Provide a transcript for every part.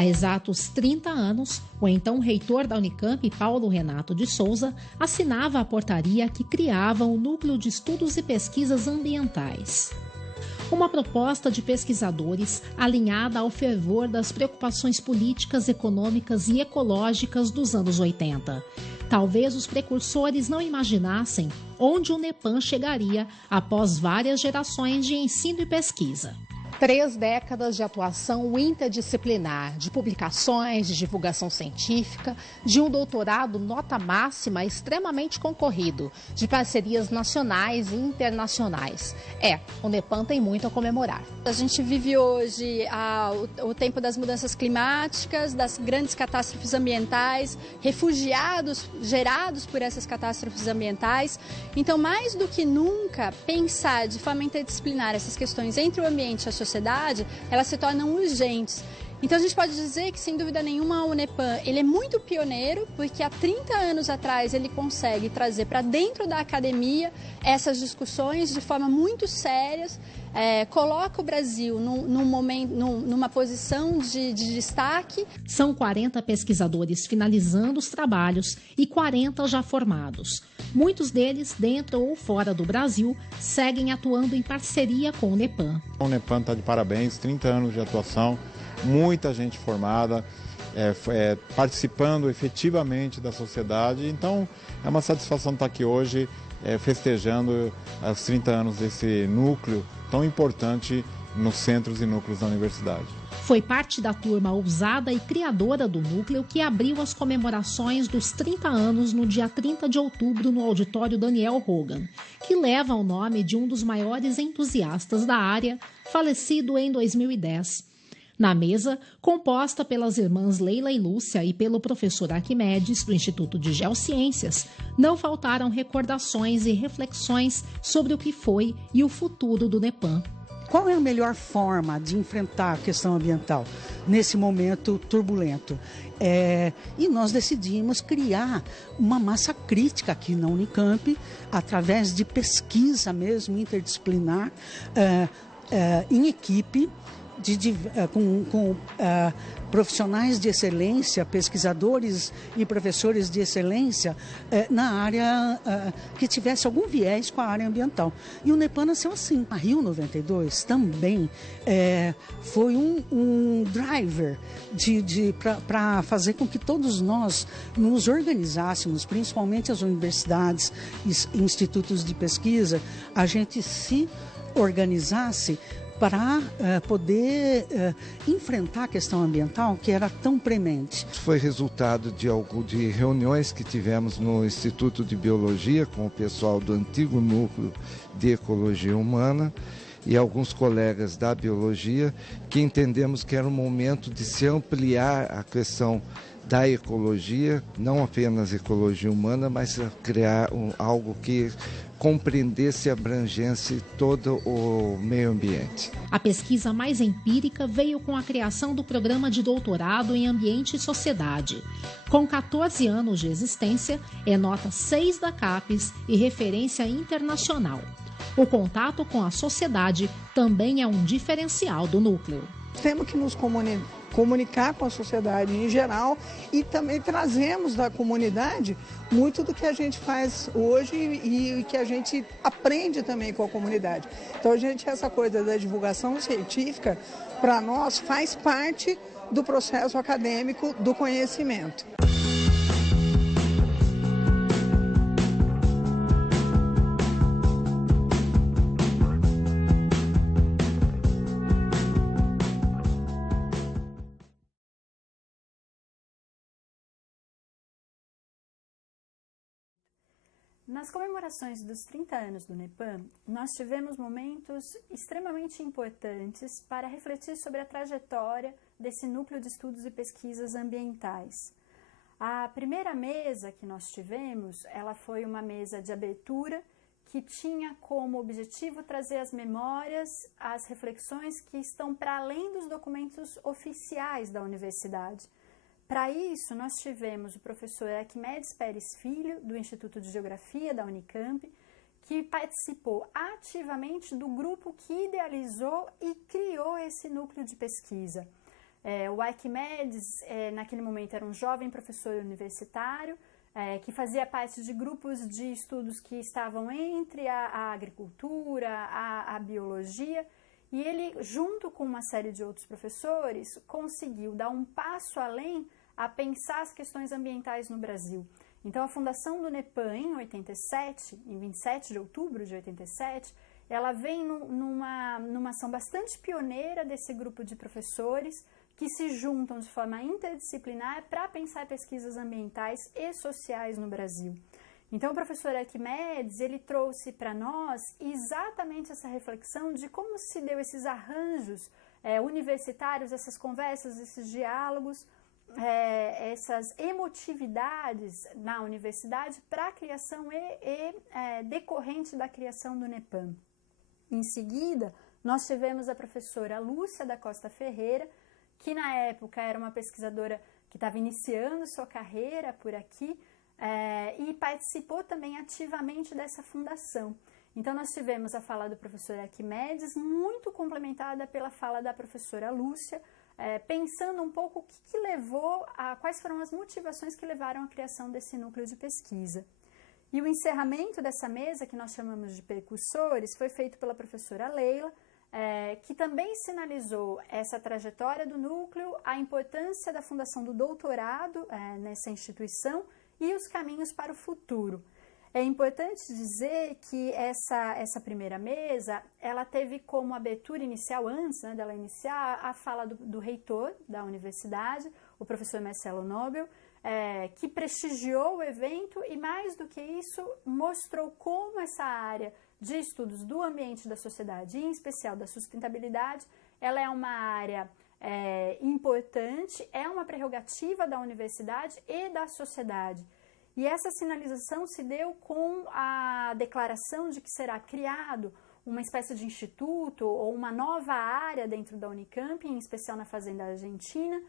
Há exatos 30 anos, o então reitor da Unicamp, Paulo Renato de Souza, assinava a portaria que criava o Núcleo de Estudos e Pesquisas Ambientais. Uma proposta de pesquisadores alinhada ao fervor das preocupações políticas, econômicas e ecológicas dos anos 80. Talvez os precursores não imaginassem onde o NEPAM chegaria após várias gerações de ensino e pesquisa. 3 décadas de atuação interdisciplinar, de publicações, de divulgação científica, de um doutorado nota máxima extremamente concorrido, de parcerias nacionais e internacionais. O NEPAM tem muito a comemorar. A gente vive hoje o tempo das mudanças climáticas, das grandes catástrofes ambientais, refugiados gerados por essas catástrofes ambientais. Então, mais do que nunca, pensar de forma interdisciplinar essas questões entre o ambiente e a sociedade, elas se tornam urgentes. Então a gente pode dizer que, sem dúvida nenhuma, o NEPAM ele é muito pioneiro, porque há 30 anos atrás ele consegue trazer para dentro da academia essas discussões de forma muito sérias, coloca o Brasil numa posição de destaque. São 40 pesquisadores finalizando os trabalhos e 40 já formados. Muitos deles, dentro ou fora do Brasil, seguem atuando em parceria com o NEPAM. O NEPAM está de parabéns, 30 anos de atuação, muita gente formada, participando efetivamente da sociedade. Então, é uma satisfação estar aqui hoje, festejando os 30 anos desse núcleo tão importante nos centros e núcleos da universidade. Foi parte da turma ousada e criadora do núcleo que abriu as comemorações dos 30 anos no dia 30 de outubro no auditório Daniel Rogan, que leva o nome de um dos maiores entusiastas da área, falecido em 2010. Na mesa, composta pelas irmãs Leila e Lúcia e pelo professor Arquimedes, do Instituto de Geociências, não faltaram recordações e reflexões sobre o que foi e o futuro do NEPAM. Qual é a melhor forma de enfrentar a questão ambiental nesse momento turbulento? E nós decidimos criar uma massa crítica aqui na Unicamp, através de pesquisa mesmo interdisciplinar, em equipe, com profissionais de excelência, pesquisadores e professores de excelência na área que tivesse algum viés com a área ambiental. E o NEPAM nasceu assim. A Rio 92 também foi um driver para fazer com que todos nós nos organizássemos, principalmente as universidades e institutos de pesquisa, a gente se organizasse para poder enfrentar a questão ambiental que era tão premente. Foi resultado de reuniões que tivemos no Instituto de Biologia com o pessoal do antigo núcleo de Ecologia Humana e alguns colegas da Biologia, que entendemos que era o momento de se ampliar a questão da ecologia, não apenas ecologia humana, mas criar algo que compreendesse e abrangesse todo o meio ambiente. A pesquisa mais empírica veio com a criação do programa de doutorado em Ambiente e Sociedade. Com 14 anos de existência, é nota 6 da CAPES e referência internacional. O contato com a sociedade também é um diferencial do núcleo. Temos que nos comunicar com a sociedade em geral e também trazemos da comunidade muito do que a gente faz hoje e que a gente aprende também com a comunidade. Então, essa coisa da divulgação científica, para nós, faz parte do processo acadêmico do conhecimento. Nas comemorações dos 30 anos do NEPAM, nós tivemos momentos extremamente importantes para refletir sobre a trajetória desse núcleo de estudos e pesquisas ambientais. A primeira mesa que nós tivemos, ela foi uma mesa de abertura que tinha como objetivo trazer as memórias, as reflexões que estão para além dos documentos oficiais da universidade. Para isso, nós tivemos o professor Arquimedes Pérez Filho, do Instituto de Geografia da Unicamp, que participou ativamente do grupo que idealizou e criou esse núcleo de pesquisa. O Arquimedes, naquele momento, era um jovem professor universitário, que fazia parte de grupos de estudos que estavam entre a agricultura, a biologia, e ele, junto com uma série de outros professores, conseguiu dar um passo além a pensar as questões ambientais no Brasil. Então, a fundação do NEPAM, em 87, em 27 de outubro de 87, ela vem numa ação bastante pioneira desse grupo de professores que se juntam de forma interdisciplinar para pensar pesquisas ambientais e sociais no Brasil. Então, o professor Arquimedes, ele trouxe para nós exatamente essa reflexão de como se deu esses arranjos universitários, essas conversas, esses diálogos, essas emotividades na universidade para a criação decorrente da criação do NEPAM. Em seguida, nós tivemos a professora Lúcia da Costa Ferreira, que na época era uma pesquisadora que estava iniciando sua carreira por aqui e participou também ativamente dessa fundação. Então, nós tivemos a fala do professor Arquimedes, muito complementada pela fala da professora Lúcia, pensando um pouco o que levou, quais foram as motivações que levaram à criação desse núcleo de pesquisa. E o encerramento dessa mesa, que nós chamamos de percursores, foi feito pela professora Leila, que também sinalizou essa trajetória do núcleo, a importância da fundação do doutorado nessa instituição e os caminhos para o futuro. É importante dizer que essa primeira mesa, ela teve como abertura inicial, antes dela iniciar, a fala do reitor da universidade, o professor Marcelo Nobel, que prestigiou o evento e, mais do que isso, mostrou como essa área de estudos do ambiente e da sociedade, em especial da sustentabilidade, ela é uma área importante, é uma prerrogativa da universidade e da sociedade. E essa sinalização se deu com a declaração de que será criado uma espécie de instituto ou uma nova área dentro da Unicamp, em especial na Fazenda Argentina,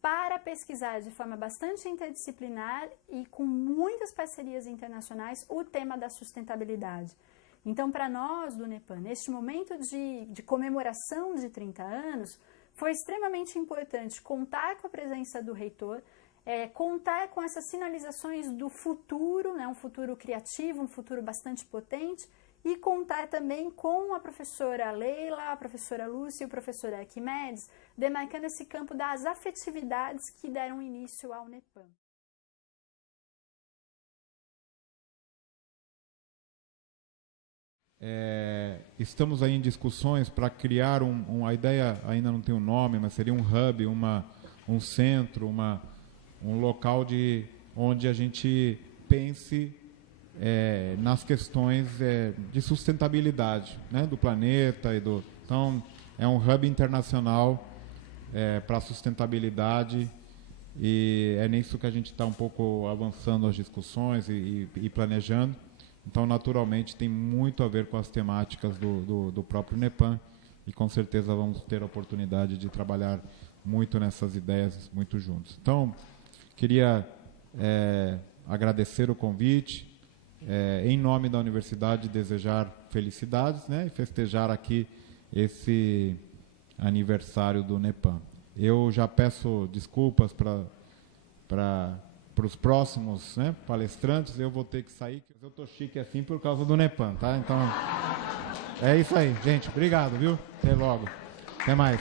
para pesquisar de forma bastante interdisciplinar e com muitas parcerias internacionais o tema da sustentabilidade. Então, para nós do NEPAM, neste momento de comemoração de 30 anos, foi extremamente importante contar com a presença do reitor, contar com essas sinalizações do futuro, um futuro criativo, um futuro bastante potente, e contar também com a professora Leila, a professora Lúcia e o professor Arquimedes, demarcando esse campo das afetividades que deram início ao NEPAM. Estamos aí em discussões para criar a ideia, ainda não tem um nome, mas seria um hub, um centro, um local onde a gente pense nas questões de sustentabilidade, do planeta. Então, é um hub internacional para a sustentabilidade e é nisso que a gente está um pouco avançando as discussões e planejando. Então, naturalmente, tem muito a ver com as temáticas do próprio NEPAM e, com certeza, vamos ter a oportunidade de trabalhar muito nessas ideias, muito juntos. Então, queria agradecer o convite, em nome da universidade, desejar felicidades, e festejar aqui esse aniversário do NEPAM. Eu já peço desculpas para os próximos palestrantes, eu vou ter que sair, eu estou chique assim por causa do NEPAM, tá? Então, é isso aí, gente. Obrigado, viu? Até logo. Até mais.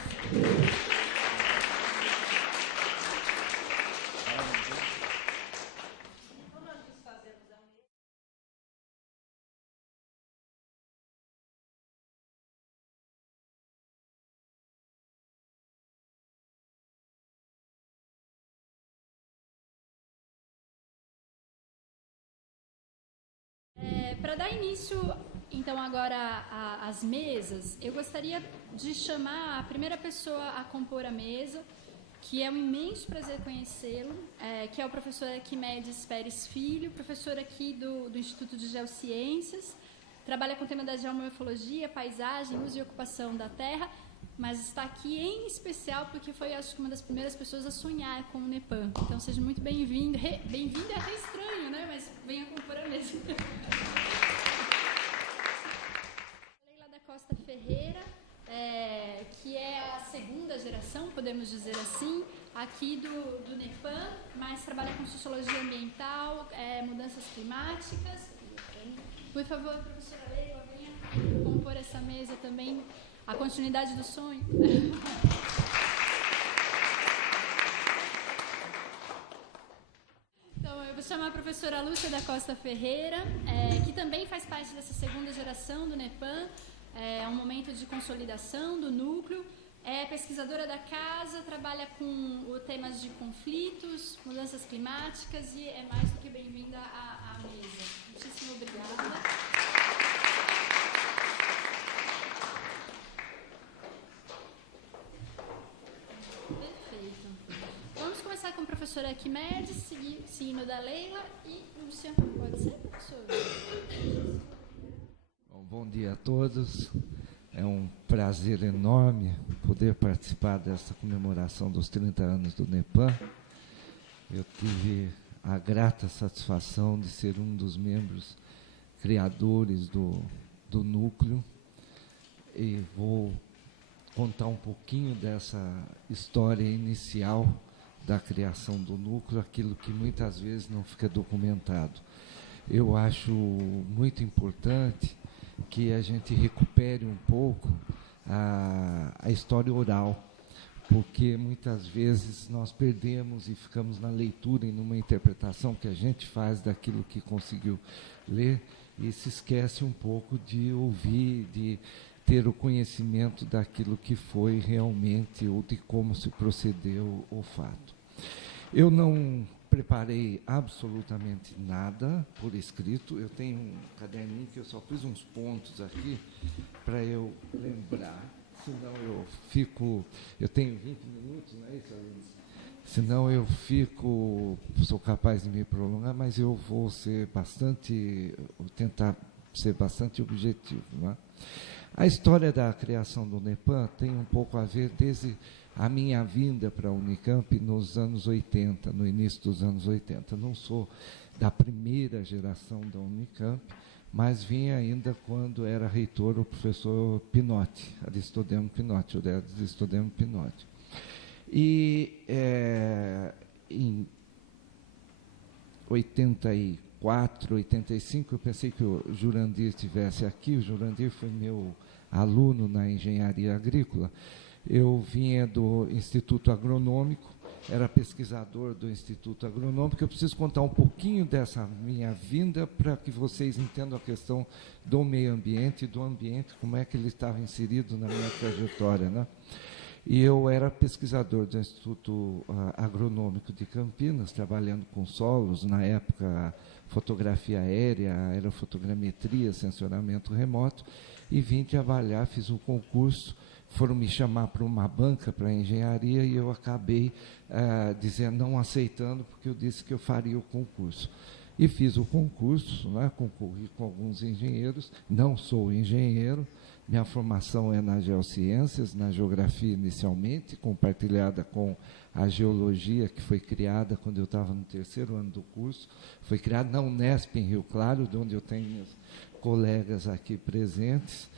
Para dar início, então, agora às mesas, eu gostaria de chamar a primeira pessoa a compor a mesa, que é um imenso prazer conhecê-lo, que é o professor Arquimedes Pérez Filho, professor aqui do Instituto de Geociências, trabalha com o tema da geomorfologia, paisagem, uso e ocupação da terra, mas está aqui em especial porque foi, acho que, uma das primeiras pessoas a sonhar com o NEPAM. Então, seja muito bem-vindo. Bem-vindo é até estranho, mas venha compor a mesa. Leila da Costa Ferreira, que é a segunda geração, podemos dizer assim, aqui do NEPAM, mas trabalha com sociologia ambiental, mudanças climáticas. Por favor, professora Leila, venha compor essa mesa também, a continuidade do sonho. Então, eu vou chamar a professora Lúcia da Costa Ferreira, que também faz parte dessa segunda geração do NEPAM. É um momento de consolidação do núcleo. É pesquisadora da casa, trabalha com temas de conflitos, mudanças climáticas e é mais do que bem-vinda à mesa. Muitíssimo obrigada. Perfeito. Vamos começar com a professora Arquimedes, seguindo da Leila e Lúcia. Pode ser, professora? Bom dia a todos. É um prazer enorme poder participar dessa comemoração dos 30 anos do NEPAM. Eu tive a grata satisfação de ser um dos membros criadores do núcleo e vou contar um pouquinho dessa história inicial da criação do núcleo, aquilo que muitas vezes não fica documentado. Eu acho muito importante que a gente recupere um pouco a história oral, porque muitas vezes nós perdemos e ficamos na leitura e numa interpretação que a gente faz daquilo que conseguiu ler e se esquece um pouco de ouvir, de ter o conhecimento daquilo que foi realmente ou de como se procedeu o fato. Eu não preparei absolutamente nada por escrito. Eu tenho um caderninho que eu só pus uns pontos aqui para eu lembrar, senão eu fico... Eu tenho 20 minutos, não é isso, Aline? Senão eu sou capaz de me prolongar, mas eu vou tentar ser bastante objetivo. Não é? A história da criação do NEPAM tem um pouco a ver desde a minha vinda para a Unicamp nos anos 80, no início dos anos 80. Não sou da primeira geração da Unicamp, mas vim ainda quando era reitor o professor Pinotti, Aristodemo Pinotti, o Aristodemo Pinotti. E em 84, 85, eu pensei que o Jurandir estivesse aqui. O Jurandir foi meu aluno na engenharia agrícola. Eu vinha do Instituto Agronômico, era pesquisador do Instituto Agronômico. Eu preciso contar um pouquinho dessa minha vinda para que vocês entendam a questão do meio ambiente e do ambiente, como é que ele estava inserido na minha trajetória, né? E eu era pesquisador do Instituto Agronômico de Campinas, trabalhando com solos, na época fotografia aérea, aerofotogrametria, sensoramento remoto, e vim trabalhar, fiz um concurso, foram me chamar para uma banca para engenharia e eu acabei não aceitando, porque eu disse que eu faria o concurso. E fiz o concurso, né, concorri com alguns engenheiros, não sou engenheiro, minha formação é nas geociências, na geografia inicialmente, compartilhada com a geologia, que foi criada quando eu estava no 3º ano do curso, foi criada na Unesp, em Rio Claro, de onde eu tenho meus colegas aqui presentes,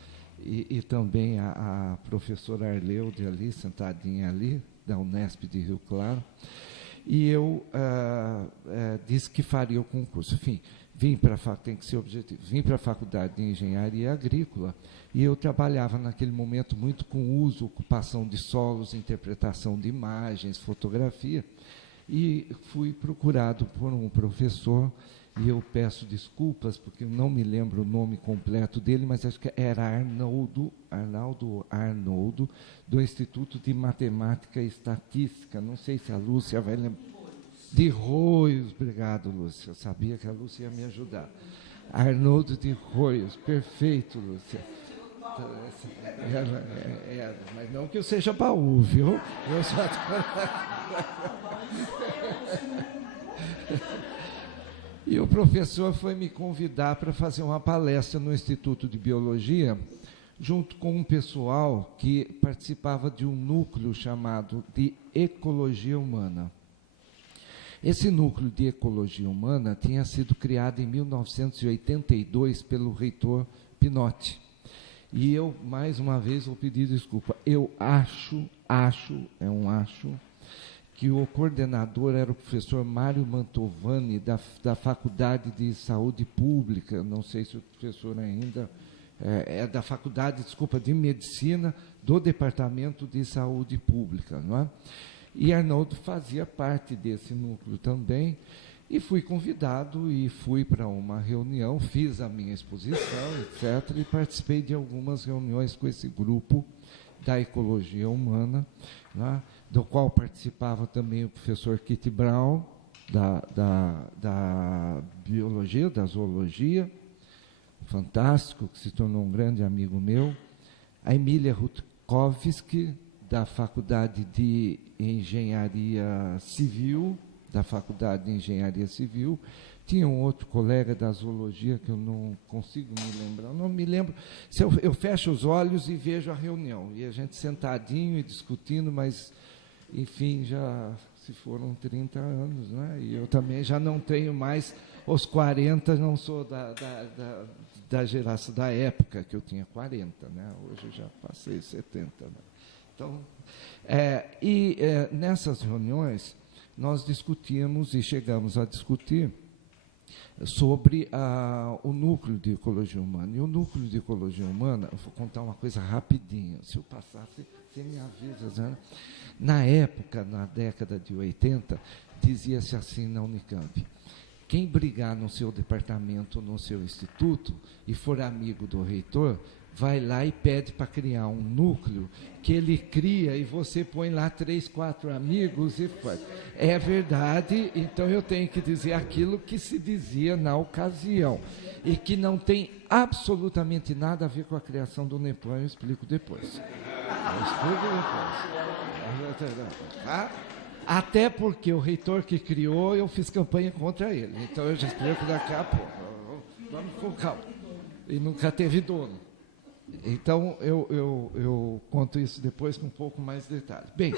e também a professora Arleude ali, sentadinha ali, da Unesp de Rio Claro, e eu disse que faria o concurso. Enfim, tem que ser objetivo, vim para a Faculdade de Engenharia Agrícola e eu trabalhava naquele momento muito com uso, ocupação de solos, interpretação de imagens, fotografia, e fui procurado por um professor, e eu peço desculpas, porque eu não me lembro o nome completo dele, mas acho que era Arnoldo, do Instituto de Matemática e Estatística. Não sei se a Lúcia vai lembrar. De Roios, obrigado, Lúcia. Eu sabia que a Lúcia ia me ajudar. Arnoldo de Roios, perfeito, Lúcia. Mas não que eu seja baú, viu? Eu só... E o professor foi me convidar para fazer uma palestra no Instituto de Biologia, junto com um pessoal que participava de um núcleo chamado de Ecologia Humana. Esse núcleo de Ecologia Humana tinha sido criado em 1982 pelo reitor Pinotti. E eu, mais uma vez, vou pedir desculpa. Eu acho, que o coordenador era o professor Mário Mantovani, da Faculdade de Saúde Pública, não sei se o professor ainda é da Faculdade, de Medicina, do Departamento de Saúde Pública, não é? E Arnoldo fazia parte desse núcleo também, e fui convidado e fui para uma reunião, fiz a minha exposição, etc., e participei de algumas reuniões com esse grupo da ecologia humana, né, do qual participava também o professor Kitty Brown, da biologia, da zoologia, fantástico, que se tornou um grande amigo meu, a Emília Rutkowski, da Faculdade de Engenharia Civil, tinha um outro colega da zoologia, que eu não consigo me lembrar, não me lembro, se eu fecho os olhos e vejo a reunião, e a gente sentadinho e discutindo, mas, enfim, já se foram 30 anos, né? E eu também já não tenho mais os 40, não sou da geração, da época que eu tinha 40, né? Hoje eu já passei 70. Né? Então, nessas reuniões, nós discutimos e chegamos a discutir sobre o núcleo de ecologia humana. E o núcleo de ecologia humana, eu vou contar uma coisa rapidinho, se eu passar, você me avisa, né? Na época, na década de 80, dizia-se assim na Unicamp: quem brigar no seu departamento, no seu instituto, e for amigo do reitor, vai lá e pede para criar um núcleo que ele cria e você põe lá 3, 4 amigos e faz. É verdade, então eu tenho que dizer aquilo que se dizia na ocasião e que não tem absolutamente nada a ver com a criação do NEPAM, eu explico depois. Tá? Até porque o reitor que criou, eu fiz campanha contra ele. Então eu já explico daqui a pouco. Vamos com calma. E nunca teve dono. Então, eu conto isso depois com um pouco mais de detalhe. Bem,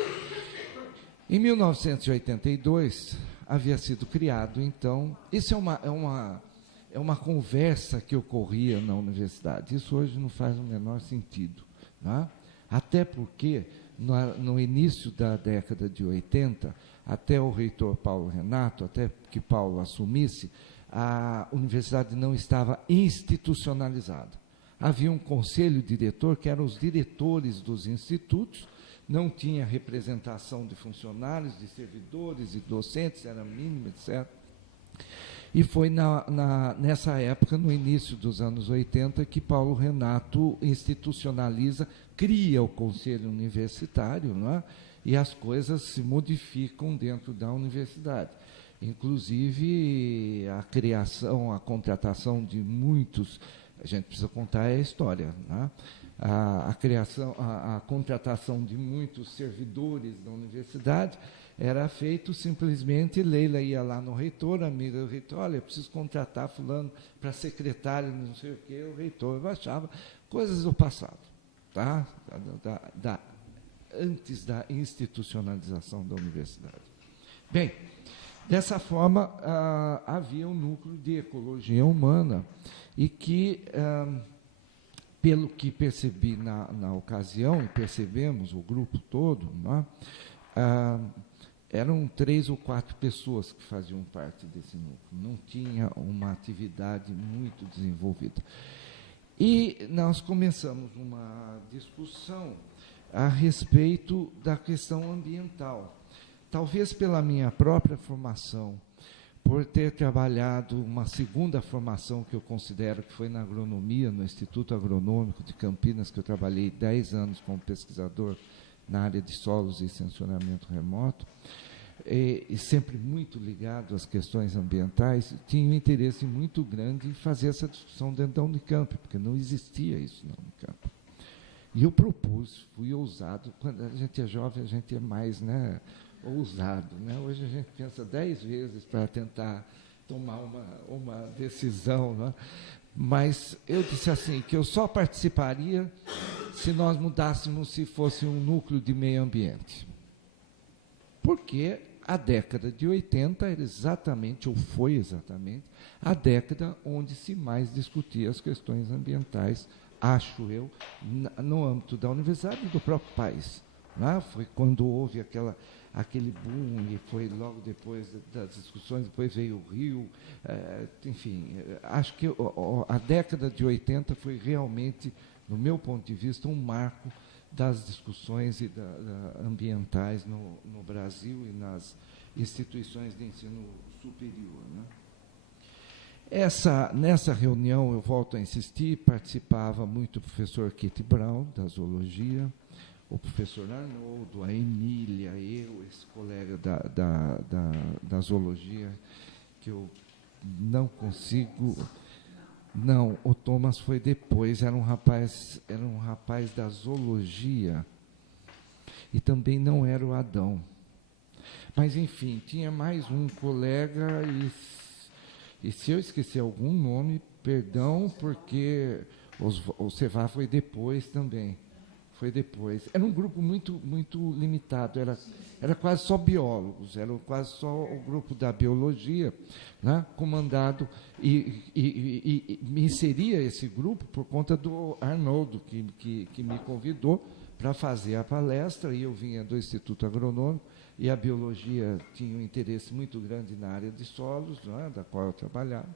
em 1982, havia sido criado, então, isso é uma conversa que ocorria na universidade. Isso hoje não faz o menor sentido. Né? Até porque, no início da década de 80, até o reitor Paulo Renato, até que Paulo assumisse, a universidade não estava institucionalizada. Havia um conselho diretor, que eram os diretores dos institutos, não tinha representação de funcionários, de servidores e docentes, era mínimo, etc. E foi nessa época, no início dos anos 80, que Paulo Renato institucionaliza, cria o conselho universitário, não é? E as coisas se modificam dentro da universidade. Inclusive, a criação, a contratação de muitos... A gente precisa contar a história, né? A contratação de muitos servidores da universidade era feito simplesmente, Leila ia lá no reitor, amiga do reitor, olha, eu preciso contratar fulano para secretário, não sei o quê, o reitor baixava, coisas do passado, tá? Antes da institucionalização da universidade. Bem, dessa forma, havia um núcleo de ecologia humana, e que, pelo que percebi na ocasião, e percebemos o grupo todo, né, eram 3 ou 4 pessoas que faziam parte desse núcleo, não tinha uma atividade muito desenvolvida. E nós começamos uma discussão a respeito da questão ambiental. Talvez pela minha própria formação, por ter trabalhado uma segunda formação que eu considero que foi na agronomia, no Instituto Agronômico de Campinas, que eu trabalhei 10 anos como pesquisador na área de solos e sensoramento remoto, e sempre muito ligado às questões ambientais, tinha um interesse muito grande em fazer essa discussão dentro da Unicamp, porque não existia isso na Unicamp. E eu propus, fui ousado, quando a gente é jovem, a gente é mais, né, ousado, né? Hoje a gente pensa 10 vezes para tentar tomar uma decisão, né? Mas eu disse assim, que eu só participaria se nós mudássemos, se fosse um núcleo de meio ambiente. Porque a década de 80 era exatamente, ou foi exatamente, a década onde se mais discutia as questões ambientais acho eu, no âmbito da universidade e do próprio país. Né? Foi quando houve aquele boom, e foi logo depois das discussões, depois veio o Rio, enfim, acho que a década de 80 foi realmente, no meu ponto de vista, um marco das discussões ambientais no Brasil e nas instituições de ensino superior. Né? Nessa reunião, eu volto a insistir, participava muito o professor Kitty Brown, da zoologia, o professor Arnoldo, a Emília, eu, esse colega da zoologia, que eu não consigo... Não, o Thomas foi depois, era um rapaz da zoologia, e também não era o Adão. Mas, enfim, tinha mais um colega, e se eu esquecer algum nome, perdão, porque o Cevá foi depois também. Foi depois. Era um grupo muito, muito limitado, era quase só biólogos, era quase só o grupo da biologia, né, comandado, e me inseria esse grupo por conta do Arnoldo, que me convidou para fazer a palestra, e eu vinha do Instituto Agronômico, e a biologia tinha um interesse muito grande na área de solos, né, da qual eu trabalhava,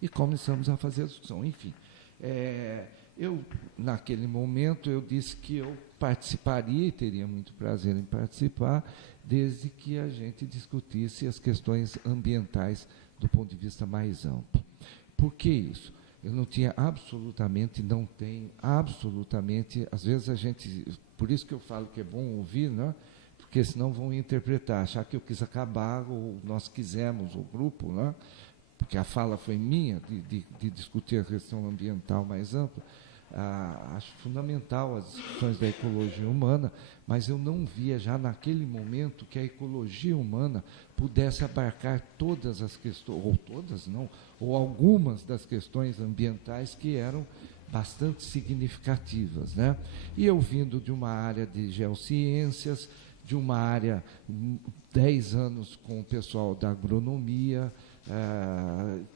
e começamos a fazer a discussão. Enfim, naquele momento, eu disse que eu participaria, e teria muito prazer em participar, desde que a gente discutisse as questões ambientais do ponto de vista mais amplo. Por que isso? Eu não tinha absolutamente, não tenho absolutamente, às vezes a gente, por isso que eu falo que é bom ouvir, né? Porque senão vão interpretar, achar que eu quis acabar, ou nós quisemos, o grupo, né? Porque a fala foi minha, de discutir a questão ambiental mais ampla. Acho fundamental as discussões da ecologia humana, mas eu não via já naquele momento que a ecologia humana pudesse abarcar todas as questões, ou todas não, ou algumas das questões ambientais que eram bastante significativas, né? E eu vindo de uma área de geociências, de uma área 10 anos com o pessoal da agronomia,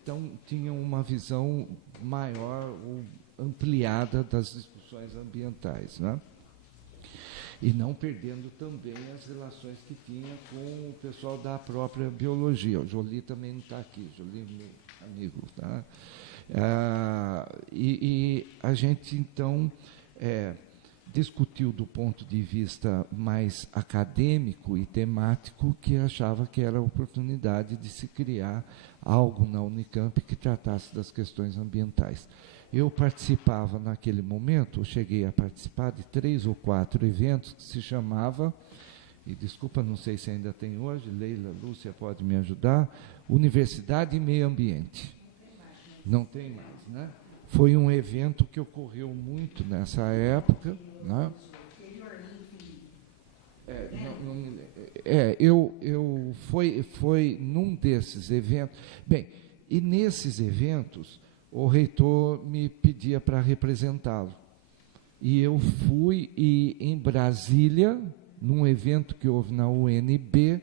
então tinha uma visão maior ou ampliada das discussões ambientais, né? E não perdendo também as relações que tinha com o pessoal da própria biologia. O Jolie também não está aqui, Jolie é meu amigo. Tá? E a gente, então, discutiu do ponto de vista mais acadêmico e temático, que achava que era a oportunidade de se criar algo na Unicamp que tratasse das questões ambientais. Eu participava naquele momento, eu cheguei a participar de 3 ou 4 eventos que se chamava, e desculpa, não sei se ainda tem hoje, Leila, Lúcia pode me ajudar, Universidade e Meio Ambiente. Não tem mais, né? Foi um evento que ocorreu muito nessa época, né? Foi num desses eventos. Bem, e nesses eventos, o reitor me pedia para representá-lo. E eu fui, e em Brasília, num evento que houve na UNB,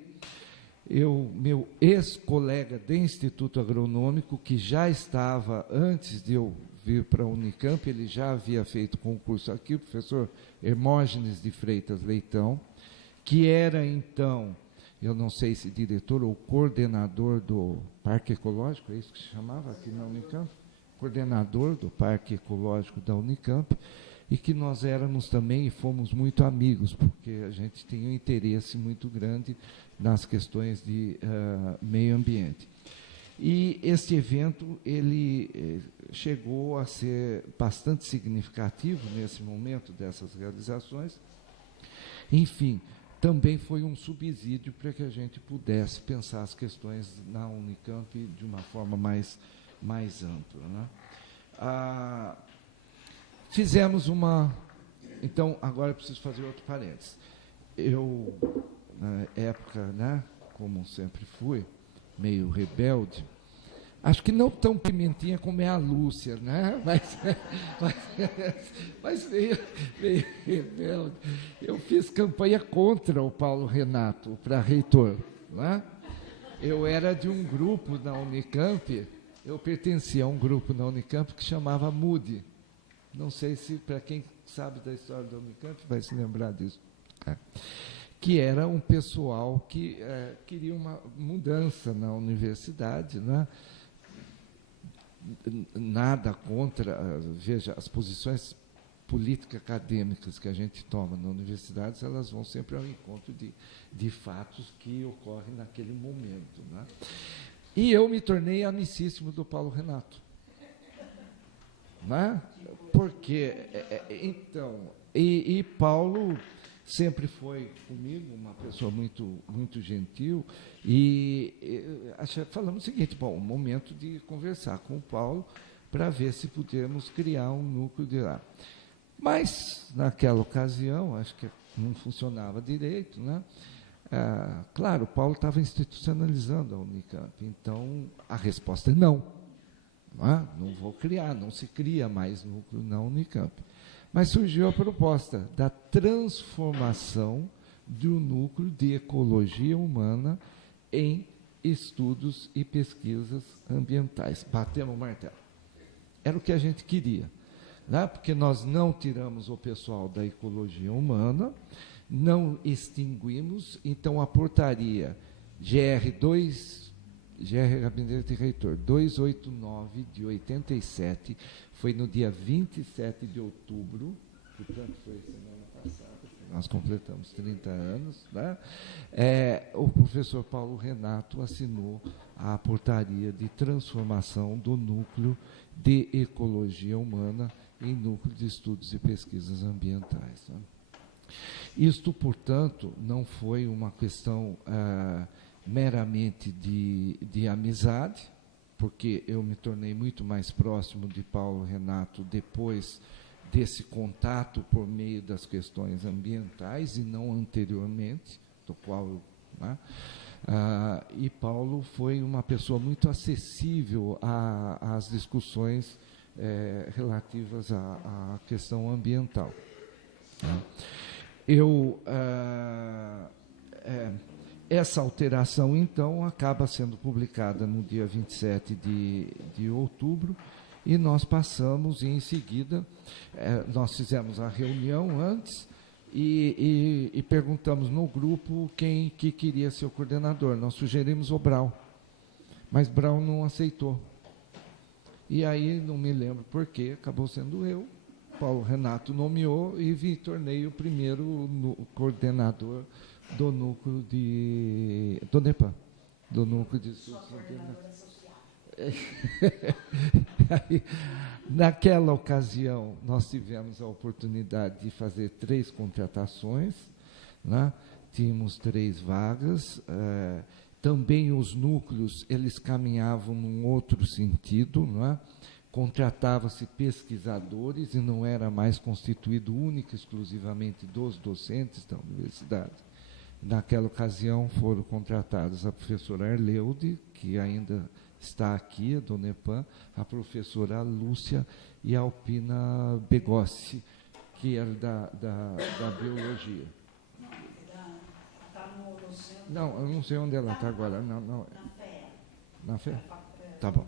meu ex-colega do Instituto Agronômico, que já estava, antes de eu vir para a Unicamp, ele já havia feito concurso aqui, o professor Hermógenes de Freitas Leitão, que era, então, eu não sei se diretor ou coordenador do Parque Ecológico, é isso que se chamava aqui na Unicamp? Coordenador do Parque Ecológico da Unicamp, e que nós éramos também, e fomos muito amigos, porque a gente tinha um interesse muito grande nas questões de meio ambiente. E este evento, ele chegou a ser bastante significativo nesse momento dessas realizações. Enfim, também foi um subsídio para que a gente pudesse pensar as questões na Unicamp de uma forma mais ampla, né? Fizemos uma... Então, agora eu preciso fazer outro parênteses. Eu, na época, né, como sempre fui, meio rebelde, acho que não tão pimentinha como é a Lúcia, né? Mas meio rebelde. Eu fiz campanha contra o Paulo Renato para reitor, né? Eu era de um grupo na Unicamp, eu pertencia a um grupo na Unicamp que chamava MUDE, Não sei se, para quem sabe da história da Unicamp, vai se lembrar disso. Que era um pessoal que queria uma mudança na universidade, né? Nada contra, veja, as posições políticas acadêmicas que a gente toma na universidade, elas vão sempre ao encontro de fatos que ocorrem naquele momento, né? E eu me tornei amicíssimo do Paulo Renato, né? Porque, então, e Paulo sempre foi comigo uma pessoa muito, muito gentil, e falamos o seguinte: bom, momento de conversar com o Paulo para ver se podemos criar um núcleo de lá. Mas, naquela ocasião, acho que não funcionava direito, né? Claro, o Paulo estava institucionalizando a Unicamp, então a resposta é não. Não vou criar, não se cria mais núcleo na Unicamp. Mas surgiu a proposta da transformação do núcleo de ecologia humana em estudos e pesquisas ambientais. Batemos o martelo. Era o que a gente queria, né? Porque nós não tiramos o pessoal da ecologia humana, não extinguimos, então a portaria Gabinete Reitor 289 de 87, foi no dia 27 de outubro, portanto foi semana passada, nós completamos 30 anos, né? O professor Paulo Renato assinou a portaria de transformação do núcleo de ecologia humana em núcleo de estudos e pesquisas ambientais, né? Isto, portanto, não foi uma questão meramente de amizade, porque eu me tornei muito mais próximo de Paulo Renato depois desse contato por meio das questões ambientais e não anteriormente, do qual, né? E Paulo foi uma pessoa muito acessível às discussões relativas à questão ambiental, né? Essa alteração, então, acaba sendo publicada no dia 27 de outubro, e nós passamos, e em seguida, nós fizemos a reunião antes e perguntamos no grupo quem que queria ser o coordenador. Nós sugerimos o Brau, mas Brau não aceitou. E aí, não me lembro por quê, acabou sendo eu. Paulo Renato nomeou e me tornei o primeiro coordenador do núcleo do NEPAM, do núcleo de estudos ambientais. Naquela ocasião, nós tivemos a oportunidade de fazer 3 contratações, né? Tínhamos 3 vagas. Também os núcleos, eles caminhavam num outro sentido, não é? Contratava-se pesquisadores e não era mais constituído único e exclusivamente dos docentes da universidade. Naquela ocasião foram contratados a professora Arleude, que ainda está aqui, do NEPAM, a professora Lúcia e a Alpina Begossi, que era da biologia. Não, eu não sei onde ela está agora. Não. Na FEA? Tá bom.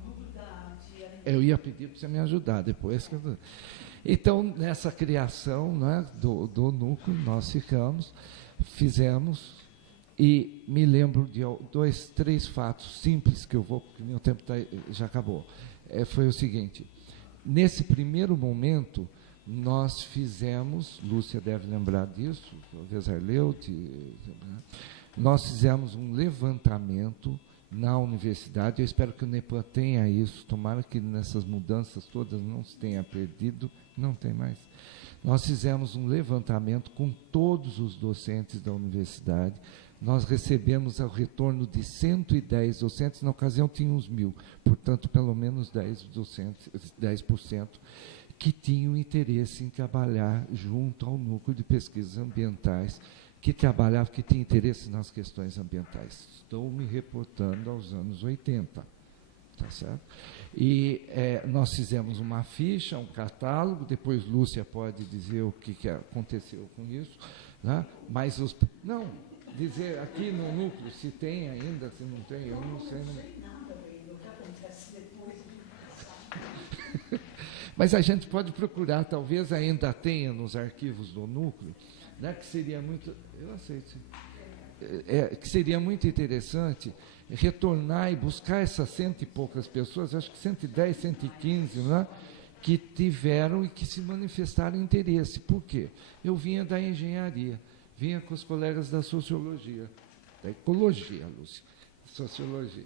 Eu ia pedir para você me ajudar depois. Então, nessa criação, né, do núcleo, nós fizemos, e me lembro de 2, 3 fatos simples que eu vou, porque meu tempo já acabou. Foi o seguinte: nesse primeiro momento, nós fizemos, Lúcia deve lembrar disso, talvez Arleude, né, nós fizemos um levantamento na universidade. Eu espero que o NEPAM tenha isso, tomara que nessas mudanças todas não se tenha perdido, não tem mais. Nós fizemos um levantamento com todos os docentes da universidade, nós recebemos o retorno de 110 docentes, na ocasião tinha uns 1.000, portanto, pelo menos 10% que tinham interesse em trabalhar junto ao núcleo de pesquisas ambientais, que tinha interesse nas questões ambientais. Estou me reportando aos anos 80, tá certo? E nós fizemos uma ficha, um catálogo, depois Lúcia pode dizer o que aconteceu com isso, né? Mas dizer aqui no núcleo se tem ainda, se não tem, eu não sei. Não sei nada bem do que acontece depois de passar. Mas a gente pode procurar, talvez ainda tenha nos arquivos do núcleo, né, que seria muito, eu aceito, que seria muito interessante retornar e buscar essas 100 e poucas pessoas, acho que 110, 115, né, que tiveram e que se manifestaram interesse. Por quê? Eu vinha da engenharia, vinha com os colegas da sociologia, da ecologia, Lúcia, sociologia,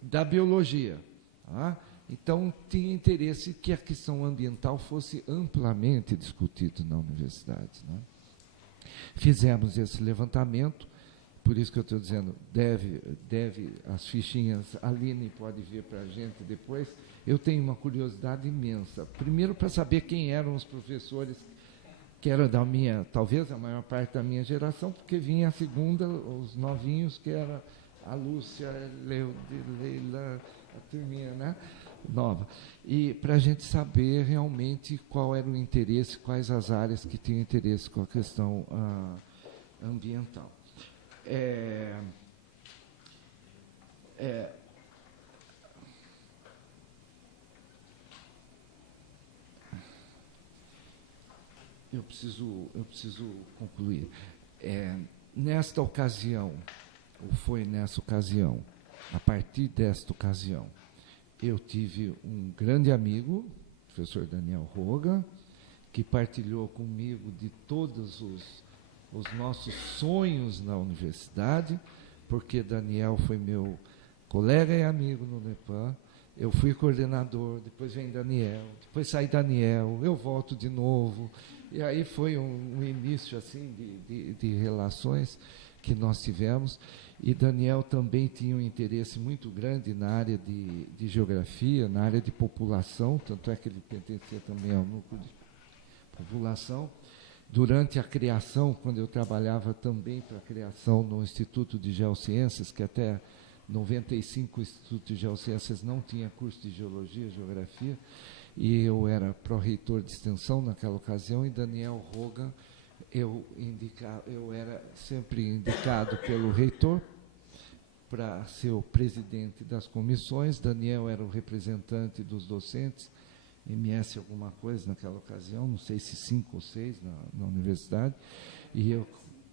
da biologia. Tá? Então, tinha interesse que a questão ambiental fosse amplamente discutida na universidade. Né? Fizemos esse levantamento, por isso que eu estou dizendo, deve as fichinhas, a Aline pode ver para a gente depois. Eu tenho uma curiosidade imensa. Primeiro, para saber quem eram os professores que eram da minha, talvez a maior parte da minha geração, porque vinha a segunda, os novinhos, que era a Lúcia, Leila, a turminha, né? Nova. E para a gente saber realmente qual era o interesse, quais as áreas que tinham interesse com a questão ambiental. Eu preciso concluir. Nesta ocasião, ou foi nessa ocasião, a partir desta ocasião, eu tive um grande amigo, o professor Daniel Roga, que partilhou comigo de todos os nossos sonhos na universidade, porque Daniel foi meu colega e amigo no NEPAM, eu fui coordenador, depois vem Daniel, depois sai Daniel, eu volto de novo, e aí foi um início assim de relações que nós tivemos, e Daniel também tinha um interesse muito grande na área de geografia, na área de população, tanto é que ele pertencia também ao núcleo de população. Durante a criação, quando eu trabalhava também para a criação no Instituto de Geociências, que até 95 o Instituto de Geociências não tinha curso de Geologia e Geografia, e eu era pró-reitor de extensão naquela ocasião, e Daniel Roga, eu era sempre indicado pelo reitor para ser o presidente das comissões. Daniel era o representante dos docentes, MS alguma coisa naquela ocasião, não sei se 5 ou 6 na universidade, e eu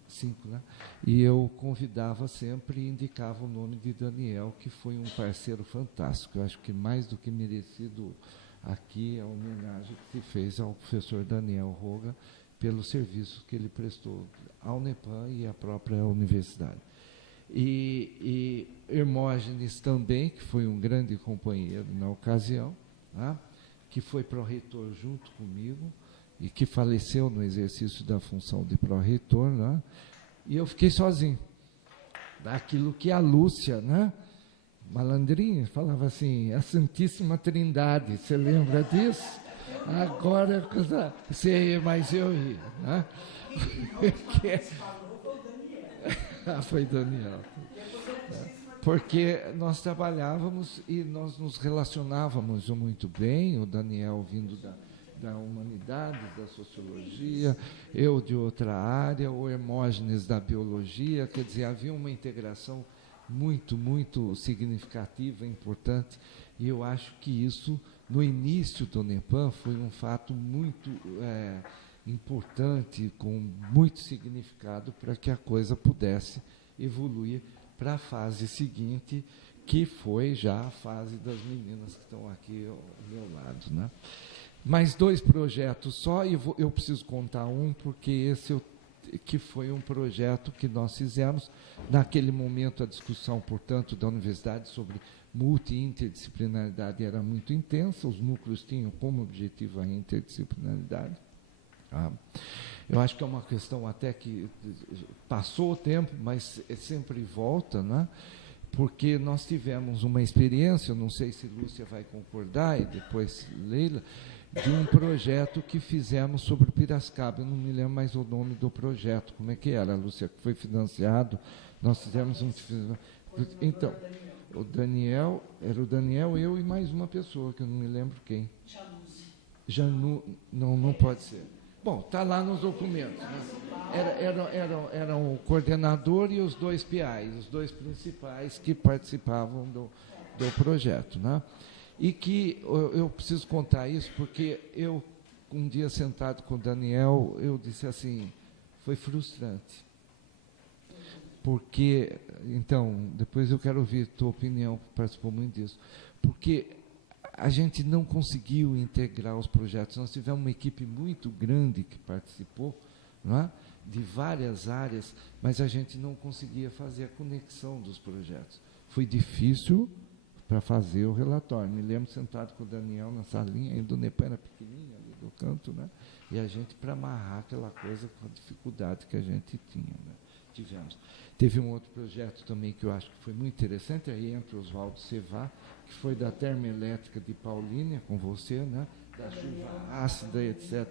5, né? E eu convidava sempre e indicava o nome de Daniel, que foi um parceiro fantástico. Eu acho que mais do que merecido aqui a homenagem que se fez ao professor Daniel Roga pelo serviço que ele prestou ao NEPAM e à própria universidade. E Hermógenes também, que foi um grande companheiro na ocasião, tá? Que foi pró-reitor junto comigo e que faleceu no exercício da função de pró-reitor, né? E eu fiquei sozinho. Daquilo que a Lúcia, né, malandrinha, falava assim, a Santíssima Trindade, você lembra disso? Agora, mas eu ri, né? Foi Daniel. Porque nós trabalhávamos e nós nos relacionávamos muito bem, o Daniel vindo da humanidades, da sociologia, eu de outra área, o Hermógenes da biologia, quer dizer, havia uma integração muito, muito significativa, importante, e eu acho que isso, no início do NEPAM, foi um fato muito importante, com muito significado, para que a coisa pudesse evoluir para a fase seguinte, que foi já a fase das meninas que estão aqui ao meu lado, né? Mais 2 projetos só, e eu preciso contar um, porque esse que foi um projeto que nós fizemos. Naquele momento, a discussão, portanto, da universidade sobre multi- e interdisciplinaridade era muito intensa, os núcleos tinham como objetivo a interdisciplinaridade. Tá? Eu acho que é uma questão até que passou o tempo, mas sempre volta, né? Porque nós tivemos uma experiência, eu não sei se Lúcia vai concordar, e depois Leila, de um projeto que fizemos sobre Piracicaba. Eu não me lembro mais o nome do projeto. Como é que era, Lúcia? Que foi financiado. Nós fizemos um... Então, o Daniel, era o Daniel, eu e mais uma pessoa, que eu não me lembro quem. Janu, não pode ser. Bom, está lá nos documentos. Né? Eram o coordenador e os 2 PIs, os 2 principais que participavam do projeto. Né? E que eu preciso contar isso porque eu, um dia sentado com o Daniel, eu disse assim, foi frustrante. Porque, então, depois eu quero ouvir tua opinião, participou muito disso. Porque a gente não conseguiu integrar os projetos. Nós tivemos uma equipe muito grande que participou, não é? De várias áreas, mas a gente não conseguia fazer a conexão dos projetos. Foi difícil para fazer o relatório. Me lembro sentado com o Daniel na salinha, ainda o Nepan era pequenininho ali do canto, né? E a gente, para amarrar aquela coisa com a dificuldade que a gente tinha, né? Tivemos. Teve um outro projeto também que eu acho que foi muito interessante, aí entra o Oswaldo Cevá, que foi da termoelétrica de Paulínia, com você, né? Da chuva ácida, etc.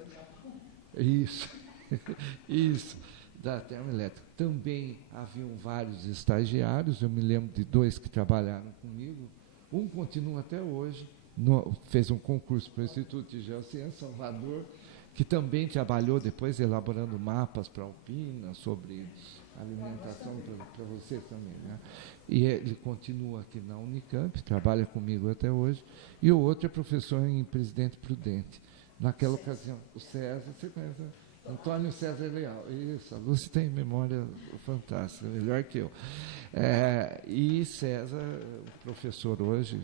Isso, isso, da termoelétrica. Também haviam vários estagiários, eu me lembro de 2 que trabalharam comigo, um continua até hoje, fez um concurso para o Instituto de Geociência, Salvador, que também trabalhou depois elaborando mapas para a Alpina, sobre alimentação para vocês também, né? E ele continua aqui na Unicamp, trabalha comigo até hoje, e o outro é professor em Presidente Prudente. Naquela ocasião, o César, você conhece? Antônio César Leal, isso, a Lúcia tem memória fantástica, melhor que eu. E César, o professor hoje,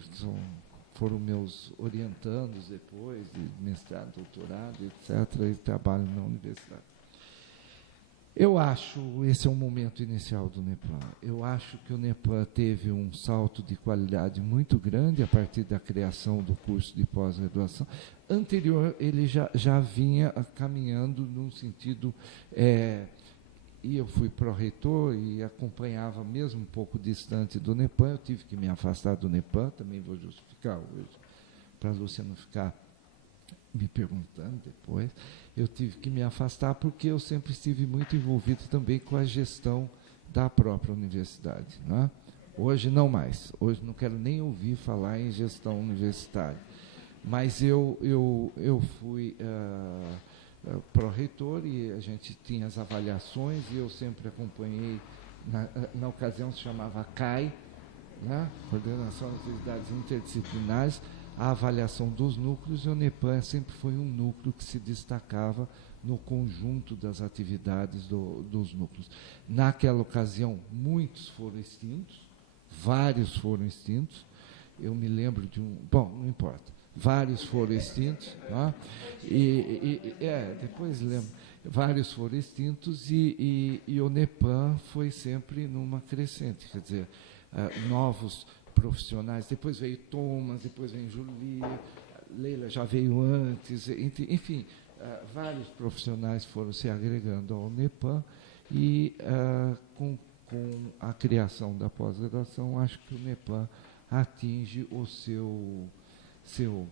foram meus orientandos depois, de mestrado, doutorado, etc., e trabalham na universidade. Eu acho, esse é um momento inicial do Nepan, eu acho que o Nepan teve um salto de qualidade muito grande a partir da criação do curso de pós-graduação. Anterior, ele já vinha caminhando num sentido, e eu fui pró-reitor e acompanhava mesmo um pouco distante do Nepan, eu tive que me afastar do Nepan, também vou justificar hoje, para a Lúcia não ficar me perguntando depois, eu tive que me afastar porque eu sempre estive muito envolvido também com a gestão da própria universidade, né? Hoje não mais, hoje não quero nem ouvir falar em gestão universitária, mas eu fui pró-reitor e a gente tinha as avaliações e eu sempre acompanhei, na ocasião se chamava CAI, né? Coordenação das Atividades Interdisciplinares, a avaliação dos núcleos, e o Nepan sempre foi um núcleo que se destacava no conjunto das atividades dos núcleos. Naquela ocasião, muitos foram extintos, vários foram extintos, eu me lembro de um... Bom, não importa, vários foram extintos, tá? Depois lembro, vários foram extintos e o Nepan foi sempre numa crescente, quer dizer, novos profissionais, depois veio Thomas, depois veio Julia, Leila já veio antes, enfim, vários profissionais foram se agregando ao Nepan e com a criação da pós-graduação, acho que o Nepan atinge o seu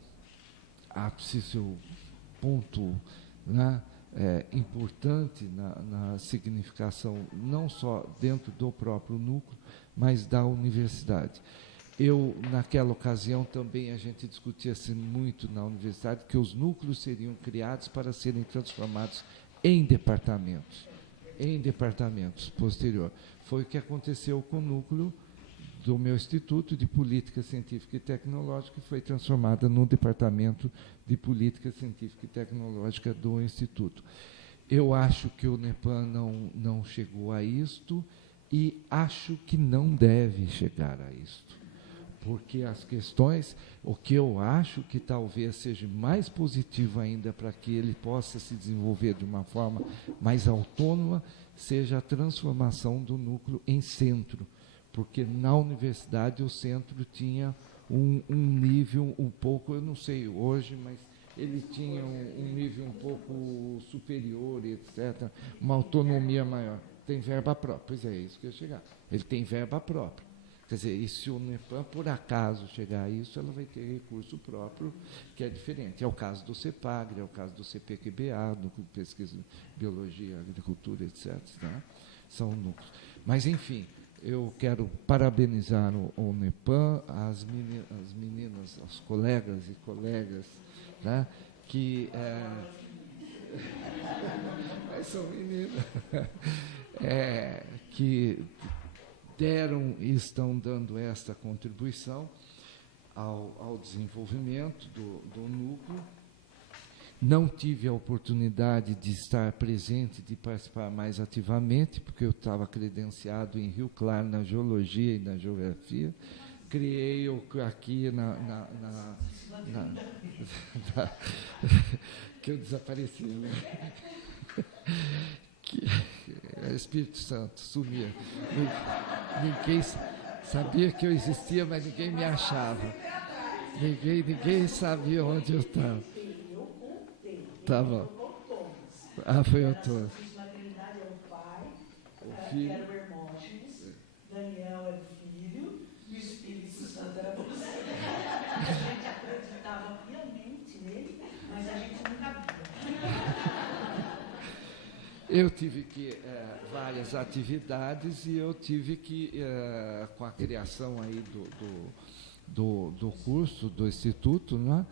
ápice, seu ponto, né, importante na significação, não só dentro do próprio núcleo, mas da universidade. Naquela ocasião, também a gente discutia assim, muito na universidade que os núcleos seriam criados para serem transformados em departamentos posterior. Foi o que aconteceu com o núcleo do meu Instituto de Política Científica e Tecnológica, que foi transformada no Departamento de Política Científica e Tecnológica do Instituto. Eu acho que o Nepan não chegou a isto e acho que não deve chegar a isto. Porque as questões, o que eu acho que talvez seja mais positivo ainda para que ele possa se desenvolver de uma forma mais autônoma, seja a transformação do núcleo em centro. Porque na universidade o centro tinha um nível um pouco, eu não sei hoje, mas ele tinha um nível um pouco superior, etc., uma autonomia maior. Tem verba própria, pois é isso que eu ia chegar. Ele tem verba própria. Quer dizer, e se o Nepan, por acaso, chegar a isso, ela vai ter recurso próprio, que é diferente. É o caso do CEPAGRE, é o caso do CPQBA, do Pesquisa de Biologia, Agricultura, etc. Né? São núcleos. Mas, enfim, eu quero parabenizar o Nepan, as meninas, os colegas e colegas, né, que... mas são meninas, que deram e estão dando esta contribuição ao desenvolvimento do núcleo. Não tive a oportunidade de estar presente, de participar mais ativamente, porque eu estava credenciado em Rio Claro na geologia e na geografia. Criei aqui que eu desapareci, né? Espírito Santo, sumia. Ninguém sabia que eu existia, mas ninguém me achava. Ninguém sabia onde eu estava. Tá bom. Ah, foi o Thomas. O filho. Era o Hermógenes, Daniel era o filho, e o Espírito Santo era você. A gente acreditava piamente nele, mas a gente nunca via. Eu tive que várias atividades e eu tive que, com a criação aí do curso, do Instituto, né,